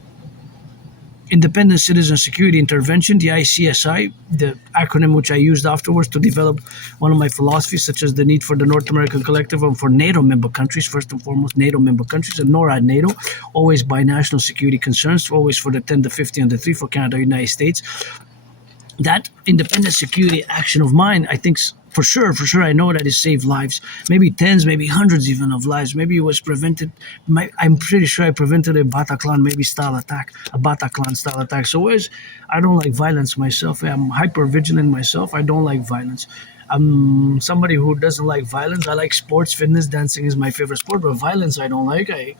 security intervention, the ICSI, the acronym which I used afterwards to develop one of my philosophies, such as the need for the North American Collective and for NATO member countries, first and foremost NATO member countries, and NORAD NATO, always by national security concerns, always for the 10, the 50, and the 3 for Canada, United States. That independent security action of mine, I think for sure, I know that it saved lives, maybe tens, maybe hundreds even of lives. Maybe it was prevented. I'm pretty sure I prevented a Bataclan style attack. So I don't like violence myself. I'm hyper vigilant myself. I don't like violence. I'm somebody who doesn't like violence. I like sports, fitness, dancing is my favorite sport, but violence I don't like. I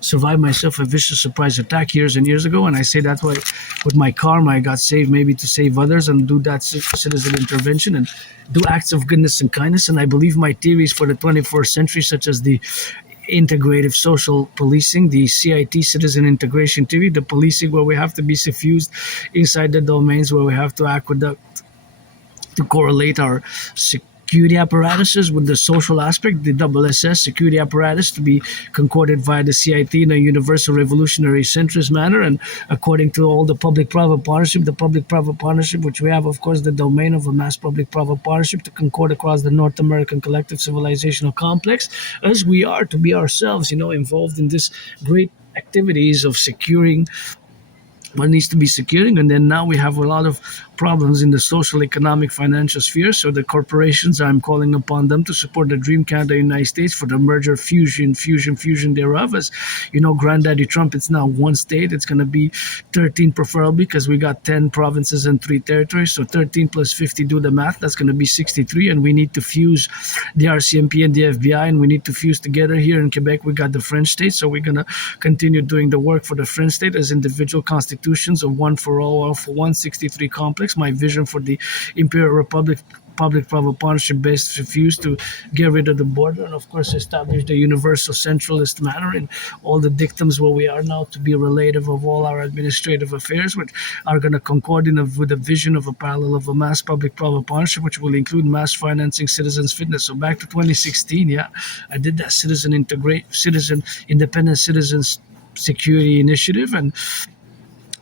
survived myself a vicious surprise attack years and years ago, and I say that's why with my karma I got saved, maybe to save others and do that citizen intervention and do acts of goodness and kindness. And I believe my theories for the 21st century, such as the integrative social policing, the CIT, citizen integration theory, the policing where we have to be suffused inside the domains, where we have to aqueduct to correlate our security apparatuses with the social aspect, the double SS security apparatus to be concorded via the CIT in a universal revolutionary centrist manner, and according to all the public-private partnership, which we have, of course, the domain of a mass public-private partnership to concord across the North American collective civilizational complex, as we are to be ourselves, involved in this great activities of securing what needs to be securing. And then now we have a lot of problems in the social, economic, financial sphere. So the corporations, I'm calling upon them to support the Dream Canada United States for the merger, fusion thereof. As you know, Granddaddy Trump, it's now one state. It's going to be 13 preferably, because we got 10 provinces and 3 territories. So 13 plus 50, do the math, that's going to be 63. And we need to fuse the RCMP and the FBI, and we need to fuse together. Here in Quebec, we got the French state. So we're going to continue doing the work for the French state as individual constitutions of one for all for one, 63 complex. My vision for the Imperial Republic public-private partnership-based fuse to get rid of the border, and of course establish the universal centralist manner in all the dictums where we are now, to be relative of all our administrative affairs, which are going to concord with the vision of a parallel of a mass public-private partnership, which will include mass financing citizens' fitness. So back to 2016, yeah, I did that independent citizens security initiative, and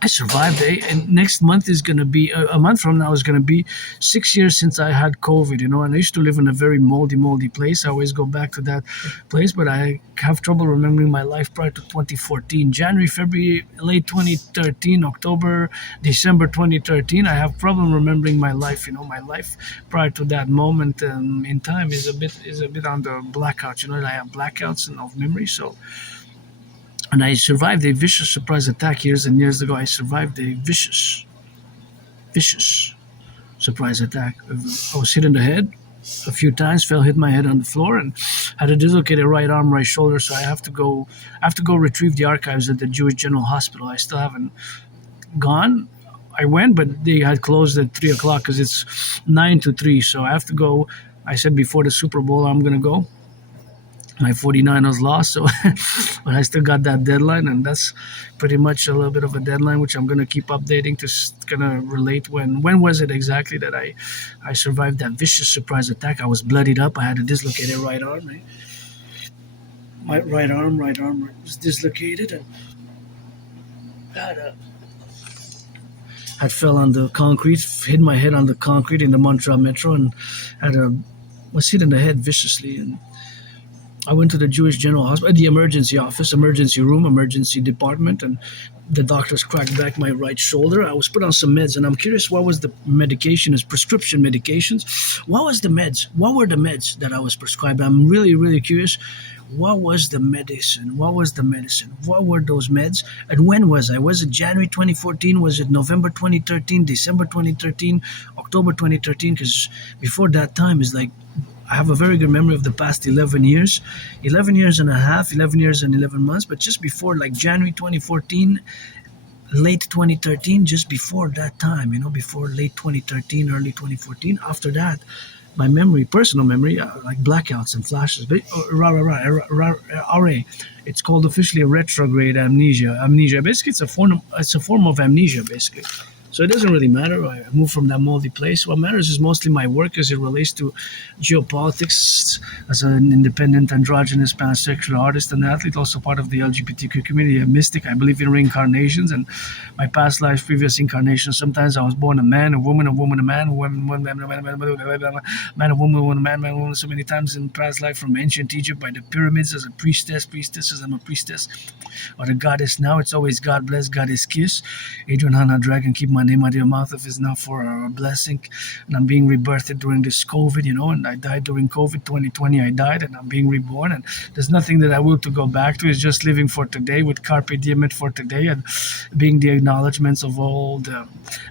I survived. And next month is going to be a month from now is going to be 6 years since I had COVID. And I used to live in a very moldy place. I always go back to that place, but I have trouble remembering my life prior to 2014. January, February, late 2013, October, December 2013. I have problem remembering my life. My life prior to that moment in time is a bit on the blackout. I have blackouts of memory. So. And I survived a vicious surprise attack years and years ago. I survived a vicious surprise attack. I was hit in the head a few times, hit my head on the floor, and had a dislocated right arm, right shoulder. So I have to go retrieve the archives at the Jewish General Hospital. I still haven't gone. I went, but they had closed at 3 o'clock because it's 9 to 3. So I have to go. I said before the Super Bowl I'm going to go. My 49ers lost, so but I still got that deadline, and that's pretty much a little bit of a deadline, which I'm going to keep updating to kind of relate when was it exactly that I survived that vicious surprise attack. I was bloodied up. I had a dislocated right arm. Right? My right arm was dislocated, and I fell on the concrete, hit my head on the concrete in the Montreal Metro, and was hit in the head viciously. And I went to the Jewish General Hospital, the emergency office, emergency room, emergency department, and the doctors cracked back my right shoulder. I was put on some meds, and I'm curious, what was the medication? Is prescription medications? What was the meds? What were the meds that I was prescribed? I'm really, really curious. What was the medicine? What was the medicine? What were those meds? And when was I? Was it January 2014? Was it November 2013? December 2013? October 2013? Because before that time is like, I have a very good memory of the past 11 years and a half, 11 years and 11 months. But just before, like January 2014, late 2013, just before that time, before late 2013, early 2014. After that, my memory, personal memory, like blackouts and flashes. RA. It's called officially retrograde amnesia. Basically, it's a form of amnesia, basically. So it doesn't really matter. I moved from that moldy place. What matters is mostly my work as it relates to geopolitics as an independent, androgynous, pansexual artist and athlete, also part of the LGBTQ community, a mystic. I believe in reincarnations and my past lives, previous incarnations. Sometimes I was born a man, a woman, a man, a woman, a man, so many times in past life from ancient Egypt by the pyramids as a priestesses, I'm a priestess, or a goddess. Now it's always God bless, goddess kiss. Adrian Hana Dragon, keep my name out of your mouth if it's not for a blessing. And I'm being rebirthed during this COVID, and I died during COVID. 2020 I died, and I'm being reborn, and there's nothing that I will to go back to. It's just living for today with carpe diem for today, and being the acknowledgements of all the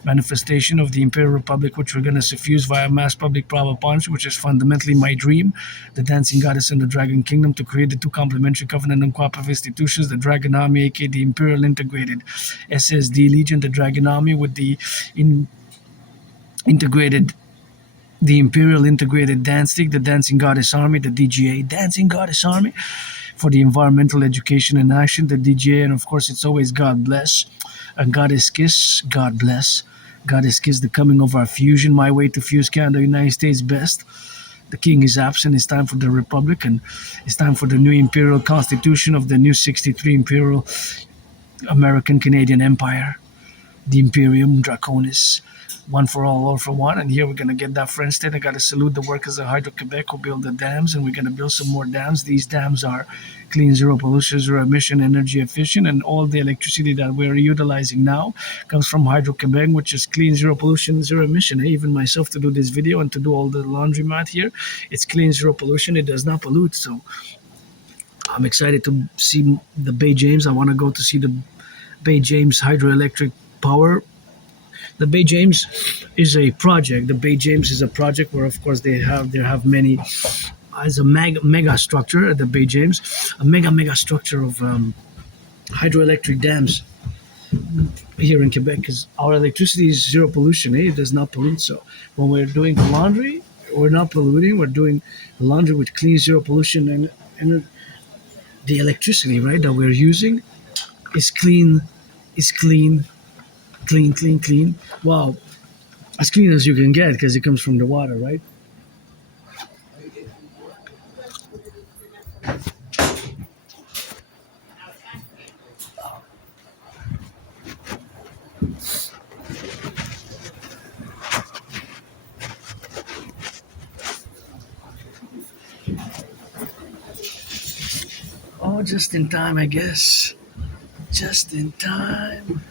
manifestation of the Imperial Republic, which we're going to suffuse via mass public private partnership, which is fundamentally my dream, the dancing goddess and the dragon kingdom, to create the two complementary covenant and cooperative institutions, the Dragon Army, aka the Imperial Integrated SSD Legion, the Dragon Army with the Imperial Integrated Dance League, the Dancing Goddess Army, the DGA, Dancing Goddess Army, for the environmental education and action, the DGA, and of course it's always God bless, and Goddess Kiss, God bless, Goddess Kiss, the coming of our fusion, my way to fuse Canada, United States best. The king is absent. It's time for the republic, and it's time for the new imperial constitution of the new 63 imperial American Canadian Empire, the Imperium Draconis, one for all for one. And here we're going to get that French state. I got to salute the workers of Hydro-Quebec who build the dams, and we're going to build some more dams. These dams are clean, zero pollution, zero emission, energy efficient, and all the electricity that we're utilizing now comes from Hydro-Quebec, which is clean, zero pollution, zero emission. Even myself, to do this video and to do all the laundromat here, it's clean, zero pollution. It does not pollute. So I'm excited to see the Bay James. I want to go to see the Bay James hydroelectric power. The Bay James is a project. The Bay James is a project where, of course, they have many. As a mega structure at the Bay James, a mega structure of hydroelectric dams here in Quebec. Because our electricity is zero pollution. It does not pollute. So when we're doing the laundry, we're not polluting. We're doing the laundry with clean, zero pollution, and the electricity, right, that we're using is clean. Is clean. Clean. Wow, as clean as you can get because it comes from the water, right? Oh, just in time, I guess. Just in time.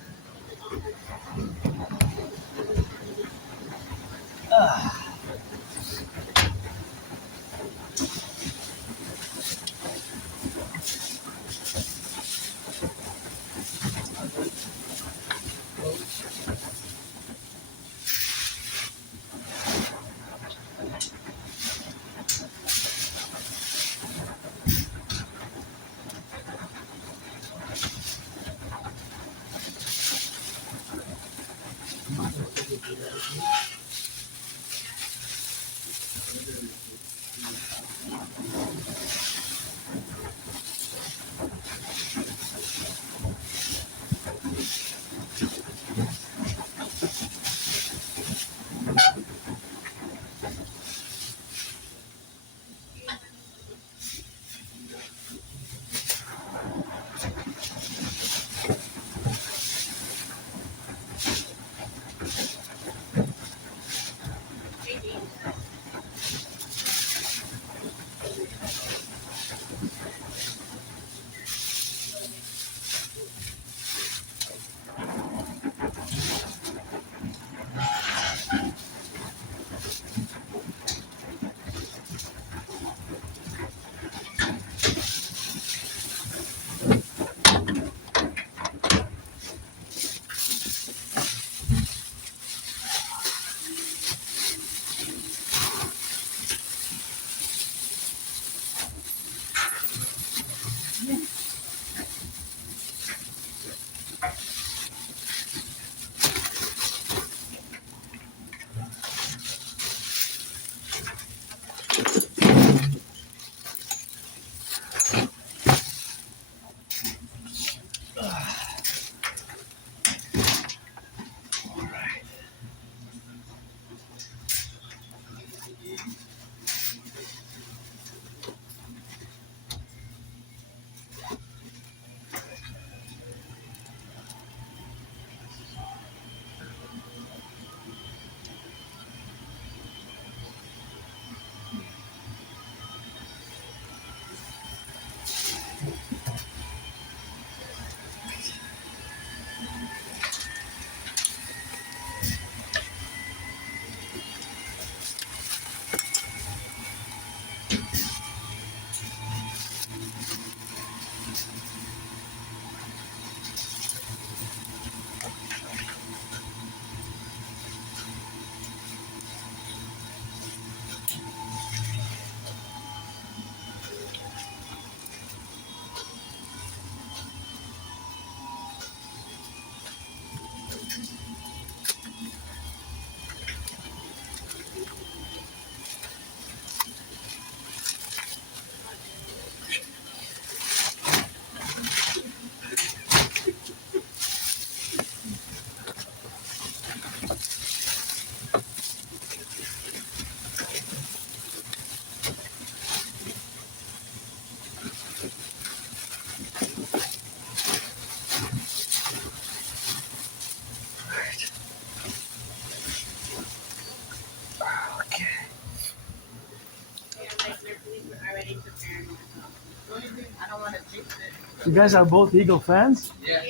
You guys are both Eagle fans? Yeah.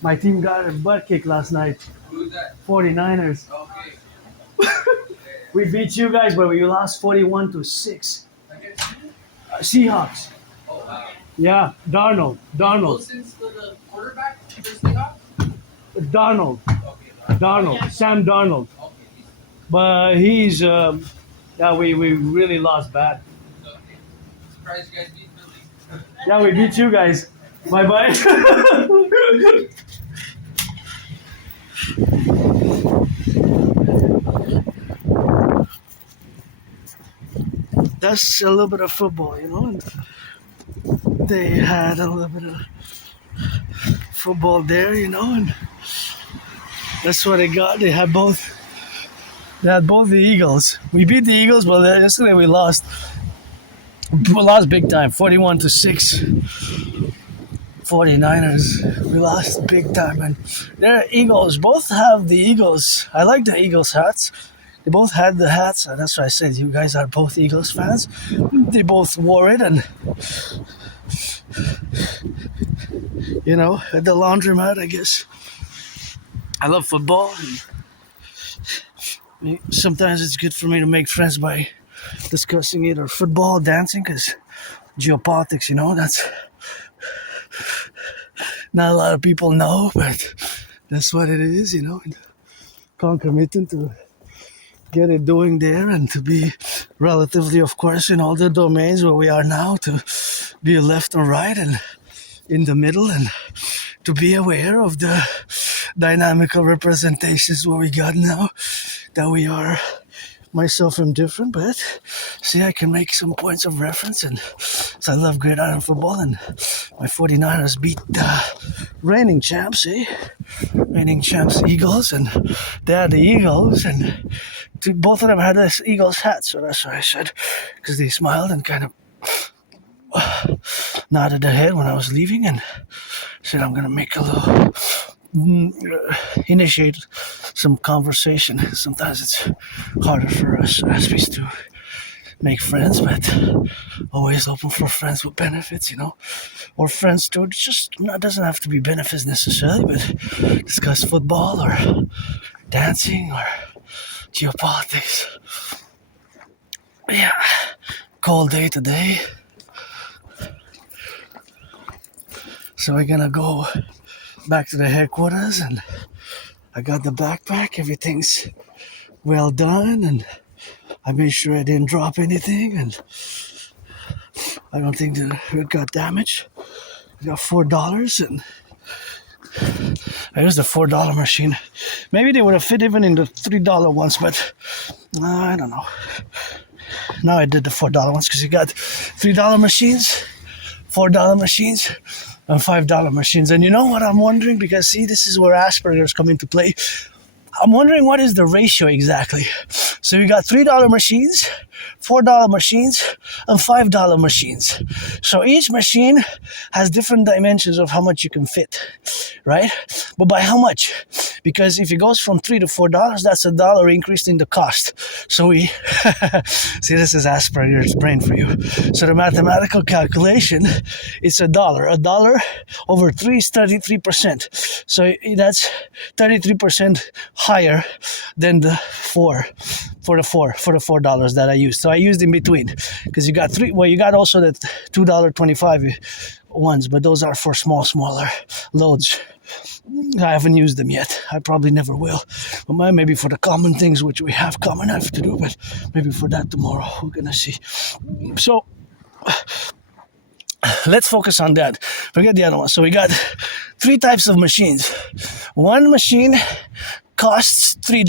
My team got a butt kick last night. Who's that? 49ers. Okay. We beat you guys, but we lost 41-6. Seahawks. Oh, wow. Yeah, Darnold. Wilson's the quarterback for Seahawks? Darnold. Okay. Sam Darnold. Okay. But he's, yeah, we really lost bad. Okay. Surprised you guys beat Philly. Yeah, we beat you guys. Bye-bye. That's a little bit of football, you know. And they had a little bit of football there, you know, and that's what they got. They had both the Eagles. We beat the Eagles, but yesterday we lost. We lost big time, 41-6. 49ers. We lost big time, and they're Eagles. Both have the Eagles. I like the Eagles hats. They both had the hats, and that's why I said you guys are both Eagles fans. They both wore it, and you know, at the laundromat, I guess. I love football. And sometimes it's good for me to make friends by discussing either football, dancing, because geopolitics, you know, that's not a lot of people know, but that's what it is, you know. And concomitant to get it doing there and to be relatively, of course, in all the domains where we are now, to be left and right and in the middle, and to be aware of the dynamical representations where we got now, that we are. Myself, I'm different, but see, I can make some points of reference, and so I love Great Island football, and my 49ers beat the reigning champs, reigning champs Eagles, and they had the Eagles, and both of them had this Eagles hat, so that's what I said, because they smiled and kind of nodded their head when I was leaving, and said I'm gonna make a little initiate some conversation. Sometimes it's harder for us Aspies to make friends, but always open for friends with benefits, you know, or friends to just doesn't have to be benefits necessarily, but discuss football or dancing or geopolitics. Yeah, cold day today, so we're gonna go back to the headquarters, and I got the backpack. Everything's well done, and I made sure I didn't drop anything, and I don't think that it got damaged. I got $4, and I used the $4 machine. Maybe they would have fit even in the $3 ones, but I don't know. Now I did the $4 ones because you got $3 machines, $4 machines, and $5 machines. And you know what I'm wondering? Because see, this is where Asperger's come into play. I'm wondering what is the ratio exactly. So you got $3 machines, $4 machines, and $5 machines. So each machine has different dimensions of how much you can fit, right? But by how much? Because if it goes from $3 to $4, that's $1 increase in the cost. So we see, this is Asperger's brain for you. So the mathematical calculation, it's $1. $1 over 3 is 33%. So that's 33% higher than the $4 that I used. So I used in between, because you got you got also the $2.25 ones, but those are for smaller loads. I haven't used them yet. I probably never will. But maybe for the common things which we have common enough to do, but maybe for that tomorrow. We're gonna see. So let's focus on that. Forget the other one. So we got 3 types of machines. One machine costs $3.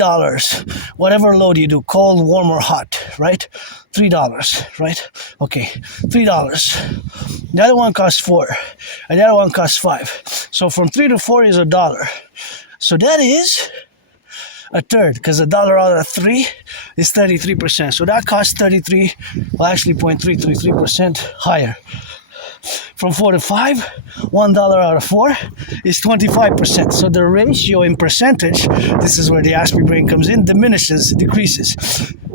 Whatever load you do, cold, warm, or hot, right? $3, right? Okay, $3. The other one costs $4, and the other one costs $5. So from 3 to 4 is $1. So that is a third, because $1 out of 3 is 33%. So that costs 33, well actually 0.333% higher. From 4 to 5, $1 out of 4 is 25%. So the ratio in percentage, this is where the Aspie brain comes in, decreases.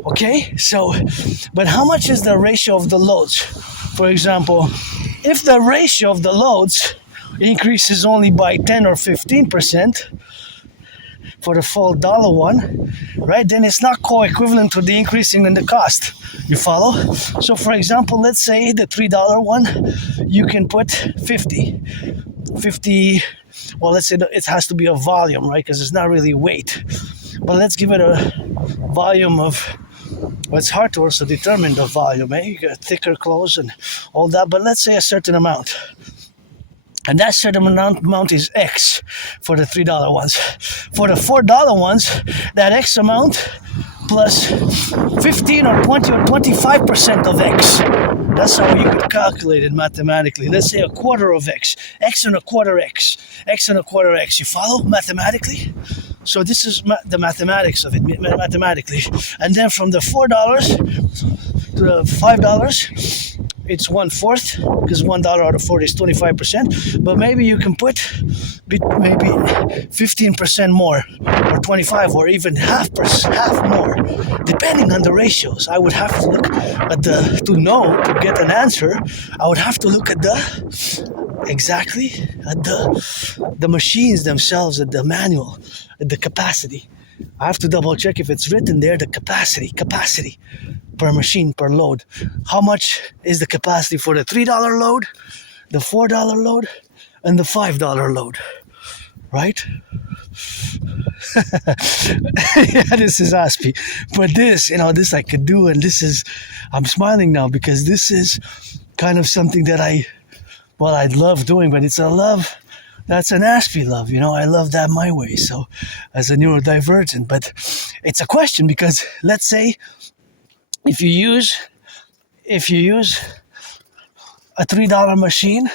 Okay, so, but how much is the ratio of the loads? For example, if the ratio of the loads increases only by 10 or 15% for the full dollar one, right, then it's not co-equivalent to the increasing in the cost. You follow? So for example, let's say the $3 one, you can put 50, well, let's say it has to be a volume, right, because it's not really weight. But let's give it a volume of, well, it's hard to also determine the volume, eh? You got thicker clothes and all that, but let's say a certain amount. And that certain amount is X for the $3 ones. For the $4 ones, that X amount plus 15 or 20 or 25% of X. That's how you could calculate it mathematically. Let's say a quarter of X. X and a quarter X. X and a quarter X. You follow mathematically? So this is the mathematics of it, mathematically. And then from the $4 to the $5, it's 1/4, because $1 out of 4 is 25%. But maybe you can put maybe 15% more, or 25, or even half more, depending on the ratios. I would have to look at to get an answer. I would have to look at the machines themselves, at the manual, at the capacity. I have to double check if it's written there, the capacity per machine, per load. How much is the capacity for the $3 load, the $4 load, and the $5 load, right? Yeah, this is Aspie. But this I could do, and I'm smiling now because this is kind of something that I love doing, but it's a love that's an Aspie love, I love that my way, so as a neurodivergent. But it's a question, because let's say if you use a $3 machine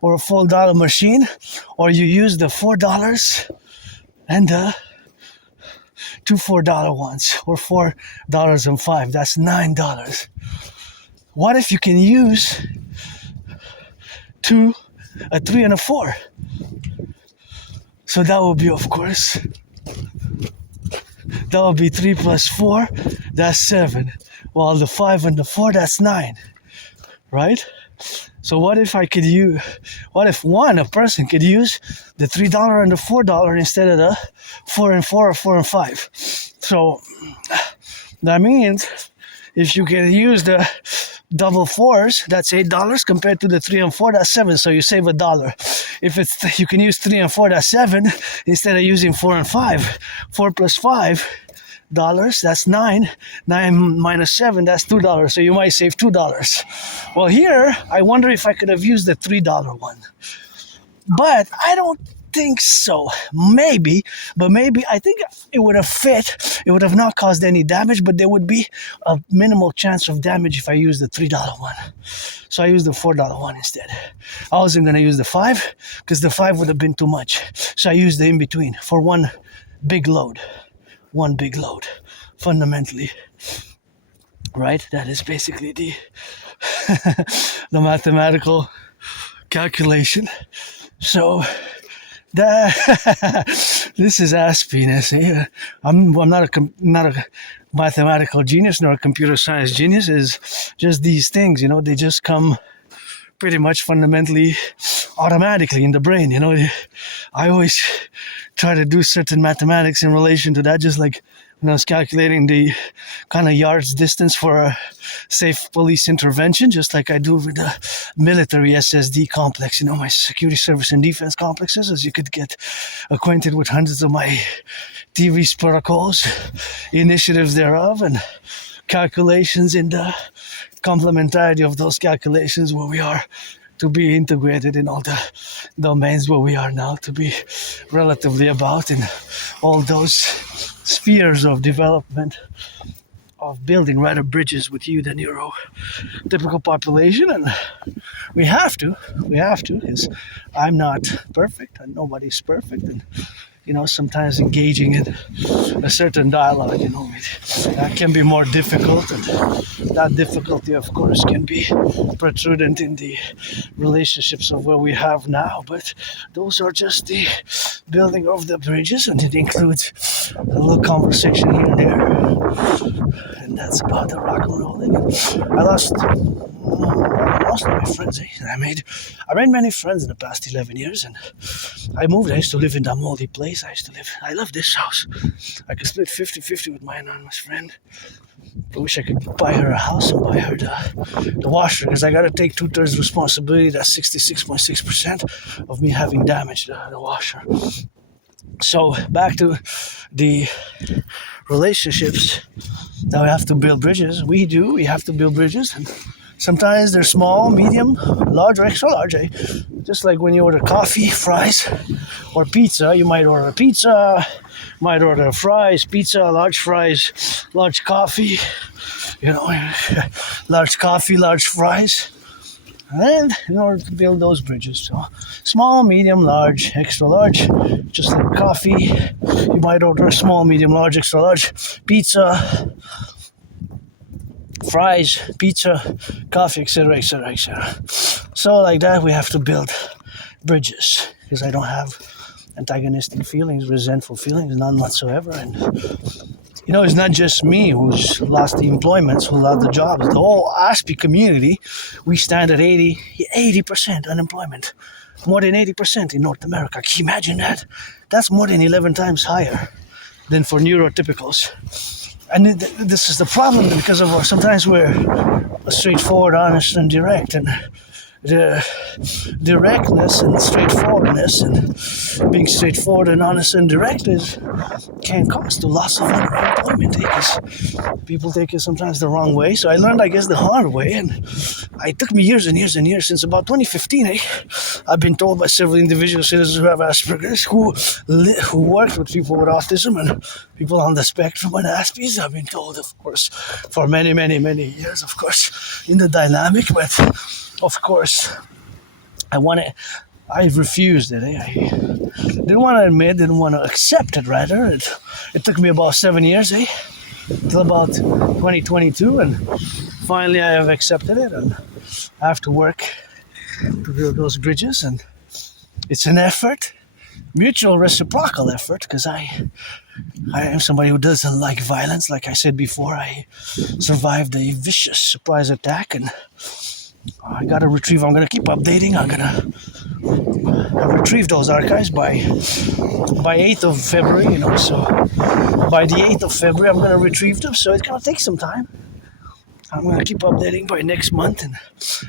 or a full dollar machine, or you use the $4 and the two $4 ones, or $4.05, that's $9. What if you can use a 3 and a 4? So that would be, of course, that would be 3 plus 4, that's 7. While the 5 and the 4, that's 9, right? So what if a person could use the $3 and the $4 instead of the 4 and 4 or 4 and 5? So that means if you can use the double 4s, that's $8 compared to the 3 and 4, that's 7. So you save $1. If you can use 3 and 4, that's 7 instead of using 4 and 5. 4 plus 5 dollars, that's 9. 9 minus 7, that's $2. So you might save $2. Well, here I wonder if I could have used the $3 one, but I don't think so. Maybe I think it would have fit. It would have not caused any damage, but there would be a minimal chance of damage if I used the $3 one. So I used the $4 one instead. I wasn't going to use the 5 because the 5 would have been too much. So I used the in between for one big load, fundamentally. Right? That is basically the the mathematical calculation. So this is Aspiesque. I'm not a mathematical genius nor a computer science genius. It's just these things, they just come pretty much fundamentally automatically in the brain. I always try to do certain mathematics in relation to that, just like when I was calculating the kind of yards distance for a safe police intervention, just like I do with the military SSD complex, my security service and defense complexes, as you could get acquainted with hundreds of my TV's protocols, initiatives thereof, and calculations in the complementarity of those calculations where we are to be integrated in all the domains where we are now to be relatively about in all those spheres of development, of building rather bridges with you, the neurotypical population. And we have to, because I'm not perfect and nobody's perfect. And, sometimes engaging in a certain dialogue, that can be more difficult, and that difficulty, of course, can be protrudent in the relationships of what we have now. But those are just the building of the bridges, and it includes a little conversation here and there, and that's about the rock and roll. I lost most of my friends. I made many friends in the past 11 years, and I moved. I used to live in that moldy place. I love this house. I could split 50-50 with my anonymous friend. I wish I could buy her a house and buy her the washer, because I got to take 2/3 responsibility. That's 66.6% of me having damaged the washer. So back to the relationships that we have to build bridges. We have to build bridges, and sometimes they're small, medium, large, or extra large. Just like when you order coffee, fries, or pizza, you might order pizza, might order fries, pizza, large fries, large coffee, large coffee, large fries. And in order to build those bridges, so small, medium, large, extra large, just like coffee, you might order small, medium, large, extra large, pizza, fries, pizza, coffee, etc., etc., etc. So like that, we have to build bridges, because I don't have antagonistic feelings, resentful feelings, none whatsoever. And it's not just me who's lost the employments, who lost the jobs. The whole Aspiesque community, we stand at 80% unemployment. More than 80% in North America. Can you imagine that? That's more than 11 times higher than for neurotypicals. And this is the problem, because of sometimes we're straightforward, honest, and direct. And the directness and straightforwardness and being straightforward and honest and direct can cause the loss of unemployment, because people take it sometimes the wrong way. So I learned, I guess, the hard way, and it took me years and years and years. Since about 2015, I've been told by several individual citizens who have Asperger's, who worked with people with autism and people on the spectrum and Aspiesque. I've been told, of course, for many, many, many years, of course, in the dynamic, but of course, I refused it. I didn't want to admit, didn't want to accept it, rather. It took me about 7 years, till about 2022, and finally I have accepted it, and I have to work to build those bridges, and it's an effort, mutual reciprocal effort, because I am somebody who doesn't like violence. Like I said before, I survived a vicious surprise attack, and I gotta retrieve. I'm gonna keep updating. I'm gonna retrieve those archives by 8th of February. So by the 8th of February, I'm gonna retrieve them. So it's gonna take some time. I'm gonna keep updating by next month, and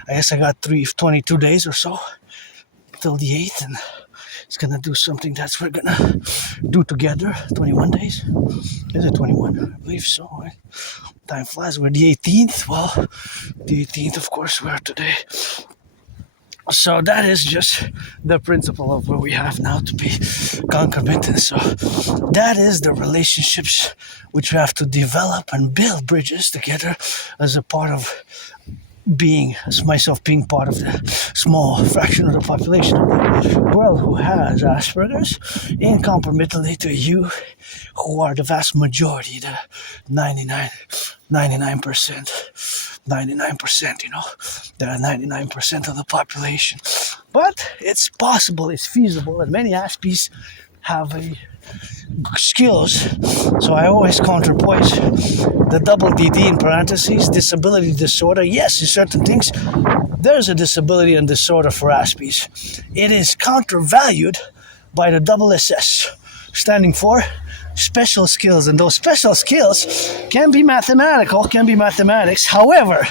I guess I got 22 days or so till the 8th, and it's gonna do something that we're gonna do together. 21 days. Is it 21? I believe so. Right? Time flies. We're the 18th. Well, the 18th, of course, we're today. So that is just the principle of what we have now to be concomitant. So that is the relationships which we have to develop and build bridges together as a part of as myself being part of the small fraction of the population of the world who has Asperger's, and concomitantly to you who are the vast majority, the 99%, the 99% of the population. But it's possible, it's feasible, and many Aspies have skills. So I always counterpoise the double dedie in parentheses, disability disorder. Yes, in certain things, there's a disability and disorder for Aspies. It is countervalued by the double SS, standing for special skills. And those special skills can be mathematics. However,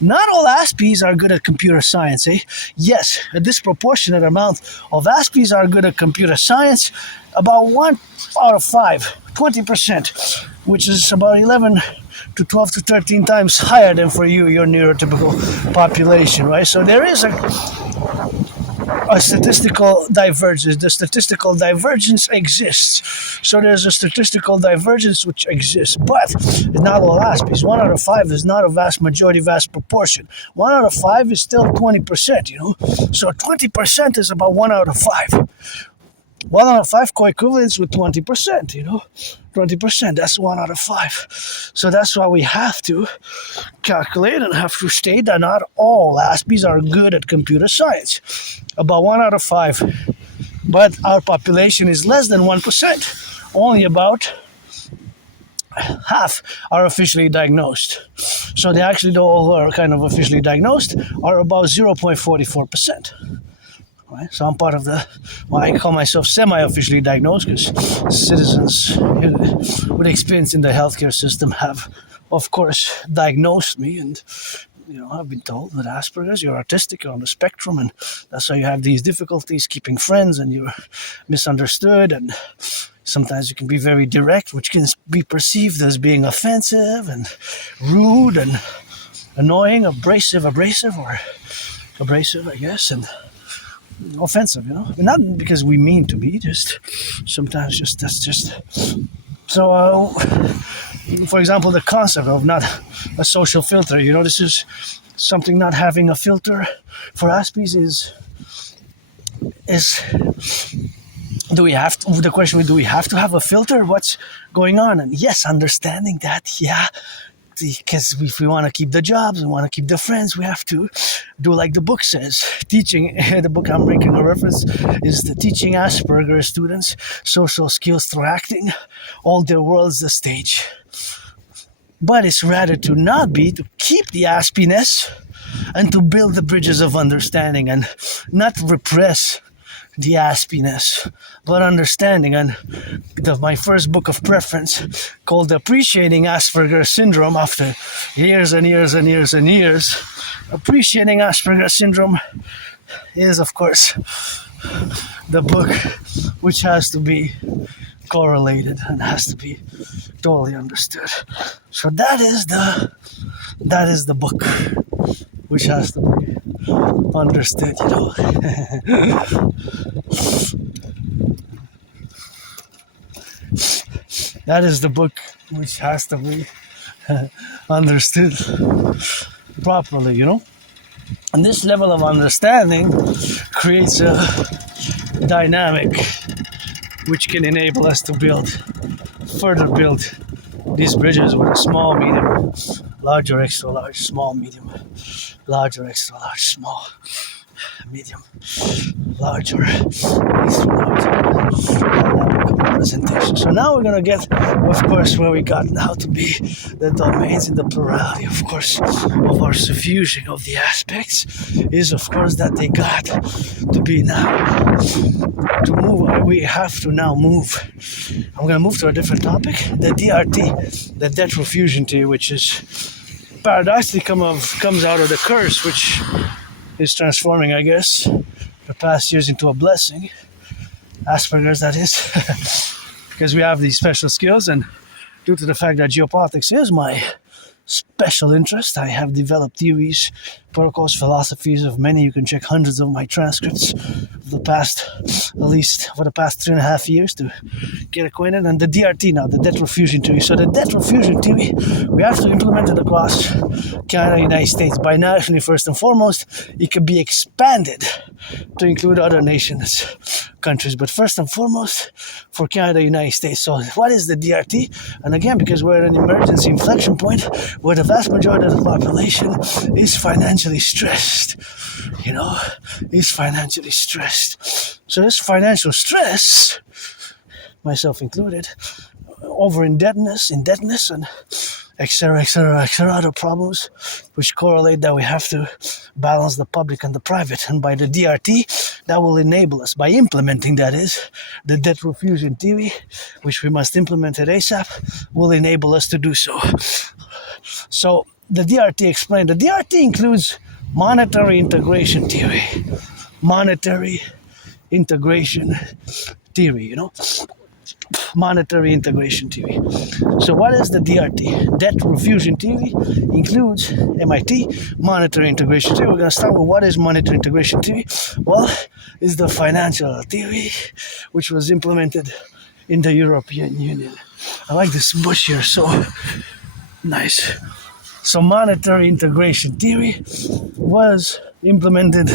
not all Aspies are good at computer science, Yes, a disproportionate amount of Aspies are good at computer science. About 1 out of 5, 20%, which is about 11 to 12 to 13 times higher than for you, your neurotypical population, right? So there is a statistical divergence. The statistical divergence exists. So there's a statistical divergence which exists, but it's not all Aspies. 1 out of 5 is not a vast majority, vast proportion. 1 out of 5 is still 20%, So 20% is about 1 out of 5. 1 out of 5 co-equivalents with 20%, 20%, that's 1 out of 5. So that's why we have to calculate and have to state that not all Aspies are good at computer science. About 1 out of 5. But our population is less than 1%. Only about half are officially diagnosed. So they actually, the all who are kind of officially diagnosed are about 0.44%. Right? So I'm part of I call myself semi-officially diagnosed because citizens with experience in the healthcare system have, of course, diagnosed me, and I've been told that Asperger's, you're autistic, you're on the spectrum, and that's why you have these difficulties keeping friends, and you're misunderstood, and sometimes you can be very direct, which can be perceived as being offensive and rude and annoying, abrasive, I guess, and offensive, not because we mean to be, just sometimes that's just so. For example, the concept of not a social filter, this is something. Not having a filter for Aspies is do we have to, the question is, do we have to have a filter? What's going on? And yes, understanding that, because if we want to keep the jobs and want to keep the friends, we have to do like the book says. Teaching, the book I'm making a reference is the Teaching Asperger Students Social Skills Through Acting. All their world's the stage. But it's rather to not be, to keep the Aspiness and to build the bridges of understanding and not repress the Aspiness, but understanding. And my first book of preference, called Appreciating Asperger Syndrome, after years and years and years and years, Appreciating Asperger Syndrome is, of course, the book which has to be correlated and has to be totally understood. So that is the book which has to be understood, That is the book which has to be understood properly, And this level of understanding creates a dynamic which can enable us to further build these bridges with a small, medium, larger, extra large, small, medium, larger, extra large, small, medium, larger, extra large, presentation. So now we're going to get, of course, where we got now to be the domains in the plurality, of course, of our suffusion of the aspects is, of course, that they got to be now, to move, we have to now move. I'm going to move to a different topic, the DRT, the debt refusion theory, which is paradoxically comes out of the curse, which is transforming, I guess, the past years into a blessing. Asperger's, that is, because we have these special skills, and due to the fact that geopolitics is my special interest, I have developed theories, protocols, philosophies of many. You can check hundreds of my transcripts of the past, at least for the past 3.5 years, to get acquainted. And the DRT now, the debt refusion theory. So the debt refusion theory, we have to implement it across Canada, United States. Binationally, first and foremost, it can be expanded to include other nations, countries. But first and foremost, for Canada, United States. So what is the DRT? And again, because we're at an emergency inflection point where the vast majority of the population is financially stressed, is financially stressed. So this financial stress, myself included, over indebtedness, and etc., other problems which correlate that we have to balance the public and the private. And by the DRT, that will enable us, by implementing, that is, the debt refusion theory, which we must implement at ASAP, will enable us to do so. So the DRT explained, the DRT includes monetary integration theory. Monetary integration theory, monetary integration theory. So what is the DRT? Debt refusion theory includes MIT, monetary integration theory. We're going to start with what is monetary integration theory. Well, it's the financial theory which was implemented in the European Union. I like this bush here, so nice. So monetary integration theory was implemented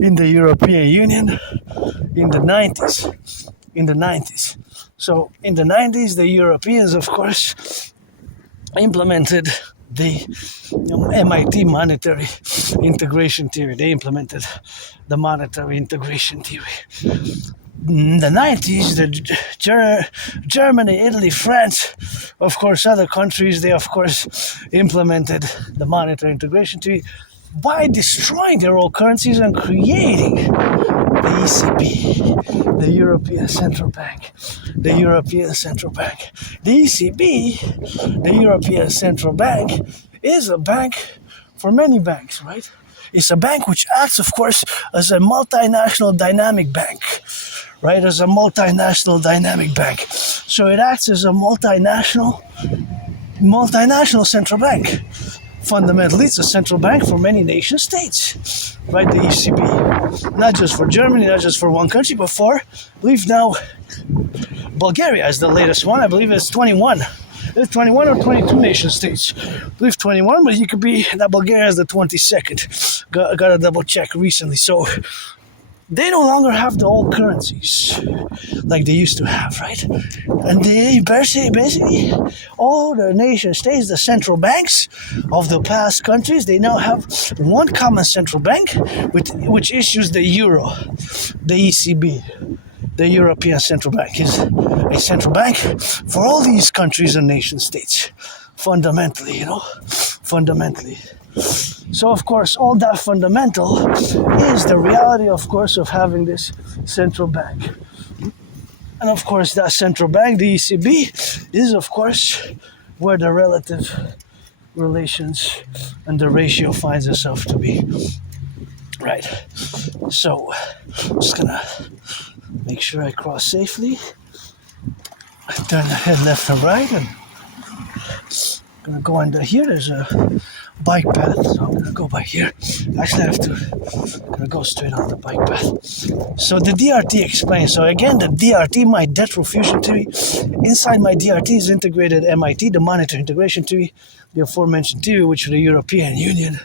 in the European Union in the 90s. in the 90s. So in the 90s, the Europeans, of course, implemented the MIT monetary integration theory. They implemented the monetary integration theory. In the 90s, Germany, Italy, France, of course, other countries, they, of course, implemented the monetary integration theory by destroying their old currencies and creating the ECB, the European Central Bank. The European Central Bank. The ECB, the European Central Bank, is a bank for many banks, right? It's a bank which acts, of course, as a multinational dynamic bank, right? As a multinational dynamic bank. So it acts as a multinational central bank. Fundamentally, it's a central bank for many nation states, right? The ECB, not just for Germany, not just for one country, but for, I believe now, Bulgaria is the latest one. I believe it's 21. It's 21 or 22 nation states. I believe 21, but it could be that Bulgaria is the 22nd. Got to double check recently. So they no longer have the old currencies like they used to have, right? And they basically, all the nation states, the central banks of the past countries, they now have one common central bank which issues the euro, the ECB. The European Central Bank is a central bank for all these countries and nation states, fundamentally, fundamentally. So, of course, all that fundamental is the reality, of course, of having this central bank. And, of course, that central bank, the ECB, is, of course, where the relative relations and the ratio finds itself to be. Right. So, I'm just going to make sure I cross safely. I turn the head left and right, and I'm gonna go under here. There's a bike path, so I'm gonna go by here. Actually, I'm gonna go straight on the bike path. So the DRT explains. So again, the DRT, my debt refusion theory. Inside my DRT is integrated MIT, the monetary integration theory, the aforementioned theory, which the European Union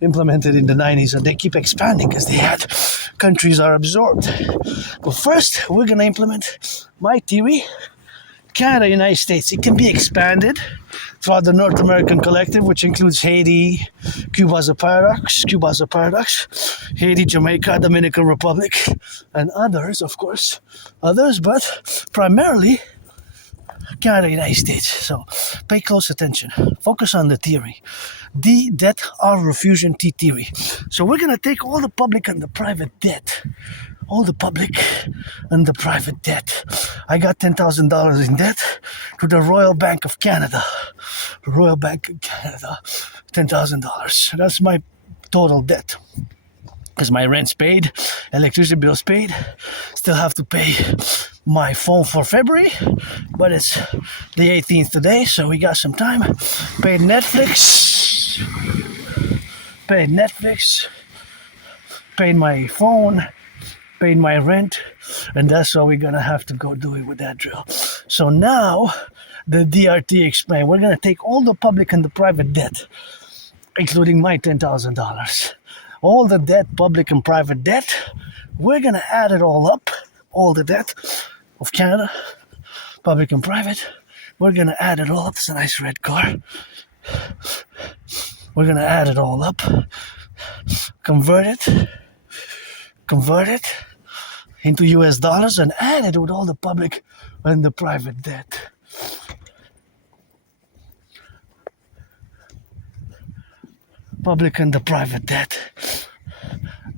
implemented in the 90s, and they keep expanding as they had countries are absorbed. But first, we're going to implement my theory, Canada, United States. It can be expanded throughout the North American Collective, which includes Haiti, Cuba as a paradox, Haiti, Jamaica, Dominican Republic, and others, of course, but primarily Canada, United States. So pay close attention. Focus on the theory. D, debt, R, refusion, T, theory. So we're going to take all the public and the private debt. All the public and the private debt. I got $10,000 in debt to the Royal Bank of Canada. The Royal Bank of Canada, $10,000. That's my total debt. Because my rent's paid, electricity bill's paid, still have to pay my phone for February, but it's the 18th today, so we got some time. Paid Netflix, paid my phone, paid my rent, and that's all we're gonna have to go do it with that drill. So now, the DRT explained, we're gonna take all the public and the private debt, including my $10,000. All the debt, public and private debt, we're going to add it all up, all the debt of Canada, public and private, we're going to add it all up. It's a nice red car. We're going to add it all up, convert it into US dollars, and add it with all the public and the private debt. Public and the private debt.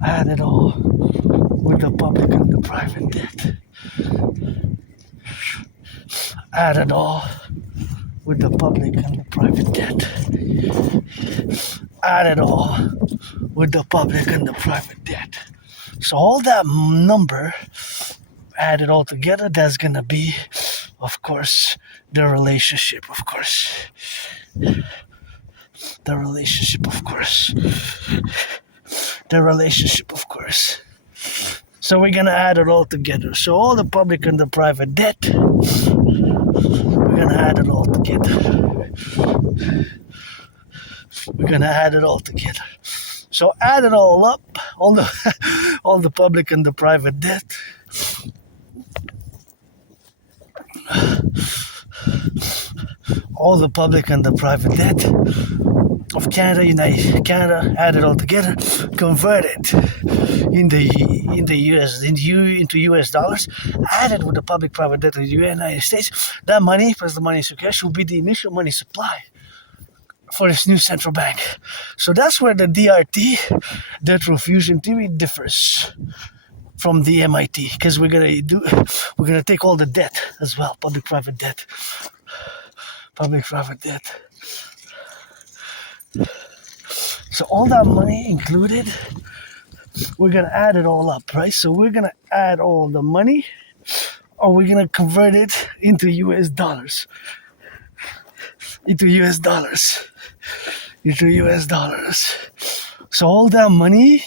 Add it all with the public and the private debt. Add it all with the public and the private debt. Add it all with the public and the private debt. So all that number, add it all together, that's going to be, of course, the relationship, of course. The relationship, of course. So we're going to add it all together. So all the public and the private debt, we're going to add it all together. So add it all up, all the public and the private debt. all the public and the private debt of Canada, added all together, converted into US dollars, added with the public private debt of the United States. That money plus the money cash will be the initial money supply for this new central bank. So that's where the DRT, debt refusion theory, differs from the MIT, because we're gonna take all the debt as well, public private debt. So all that money included, we're gonna add it all up, right? So we're gonna add all the money, or we're gonna convert it into US dollars. So all that money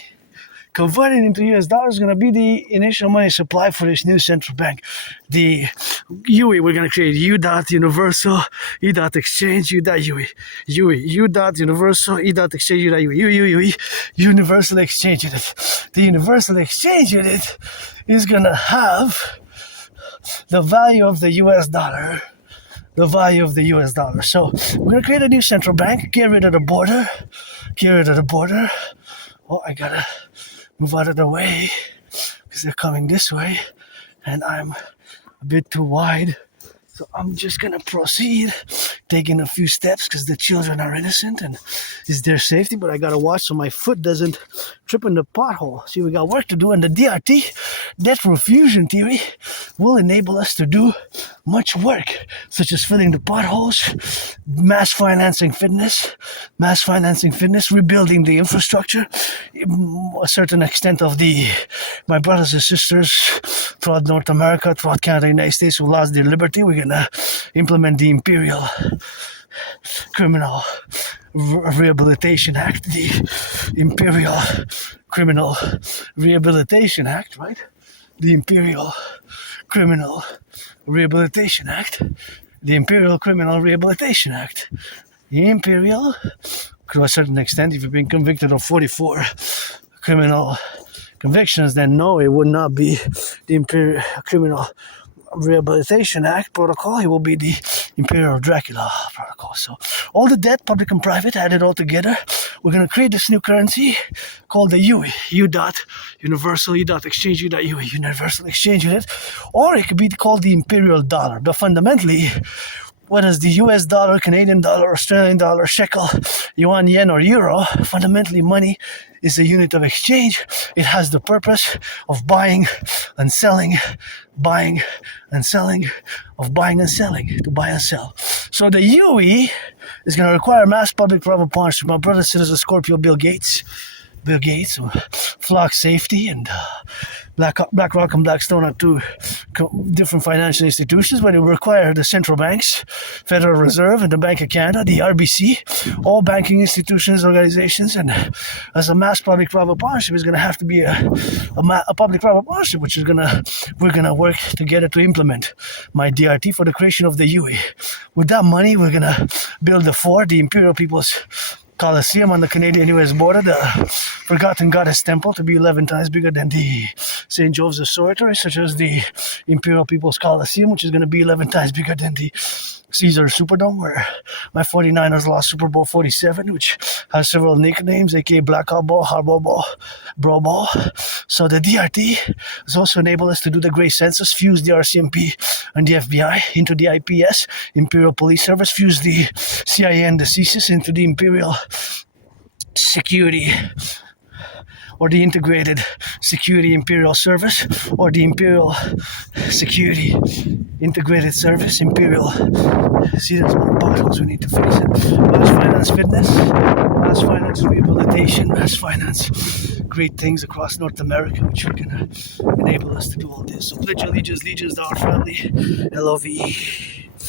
converted into US dollars is going to be the initial money supply for this new central bank. The UE, we're going to create U dot universal, E dot exchange, U dot UE. U dot universal, E dot exchange, U dot UE. Universal exchange unit. The universal exchange unit is going to have the value of the US dollar. So we're going to create a new central bank, get rid of the border. Oh, I gotta move out of the way because they're coming this way and I'm a bit too wide. So I'm just gonna proceed, taking a few steps because the children are innocent and it's their safety, but I gotta watch so my foot doesn't trip in the pothole. See, we got work to do, and the DRT, debt refusion theory, will enable us to do much work, such as filling the potholes, mass financing fitness, rebuilding the infrastructure, a certain extent of my brothers and sisters throughout North America, throughout Canada, United States who lost their liberty. We're gonna implement the Imperial Criminal Rehabilitation Act, the Imperial Criminal Rehabilitation Act, right? The Imperial Criminal Rehabilitation Act. The Imperial Criminal Rehabilitation Act. The Imperial, to a certain extent, if you've been convicted of 44 criminal convictions, then no, it would not be the Imperial Criminal Rehabilitation Act protocol. It will be the Imperial Dracula protocol. So all the debt, public and private, added all together. We're going to create this new currency called the UE, U dot universal, U dot exchange, U dot UE, universal exchange unit, or it could be called the Imperial dollar. But fundamentally, whether it's the US dollar, Canadian dollar, Australian dollar, shekel, yuan, yen, or euro, fundamentally money is a unit of exchange. It has the purpose of buying and selling, to buy and sell. So the UE is going to require mass public-private partnership. My brother said as a Scorpio, Bill Gates, Flock Safety, and BlackRock and Blackstone are two different financial institutions, but it will require the central banks, Federal Reserve and the Bank of Canada, the RBC, all banking institutions, organizations, and as a mass public-private partnership is going to have to be a public-private partnership, which is we're gonna work together to implement my DRT for the creation of the UE. With that money, we're gonna build the Imperial People's Coliseum on the Canadian-US border, the Forgotten Goddess Temple, to be 11 times bigger than the St. Joseph's Observatory, such as the Imperial People's Coliseum, which is going to be 11 times bigger than the Caesar Superdome, where my 49ers lost Super Bowl 47, which has several nicknames, aka Blackout Ball, Hardball Ball, Bro Ball. So the DRT has also enabled us to do the Great Census, fuse the RCMP and the FBI into the IPS, Imperial Police Service, fuse the CIA and the CSIS into the Imperial Security, or the Integrated Security Imperial Service, or the Imperial Security Integrated Service, Imperial. See, there's more potholes we need to fix it. Mass finance fitness, mass finance rehabilitation, mass finance great things across North America, which are going to enable us to do all this. So pledge allegiance to our family, LOVE.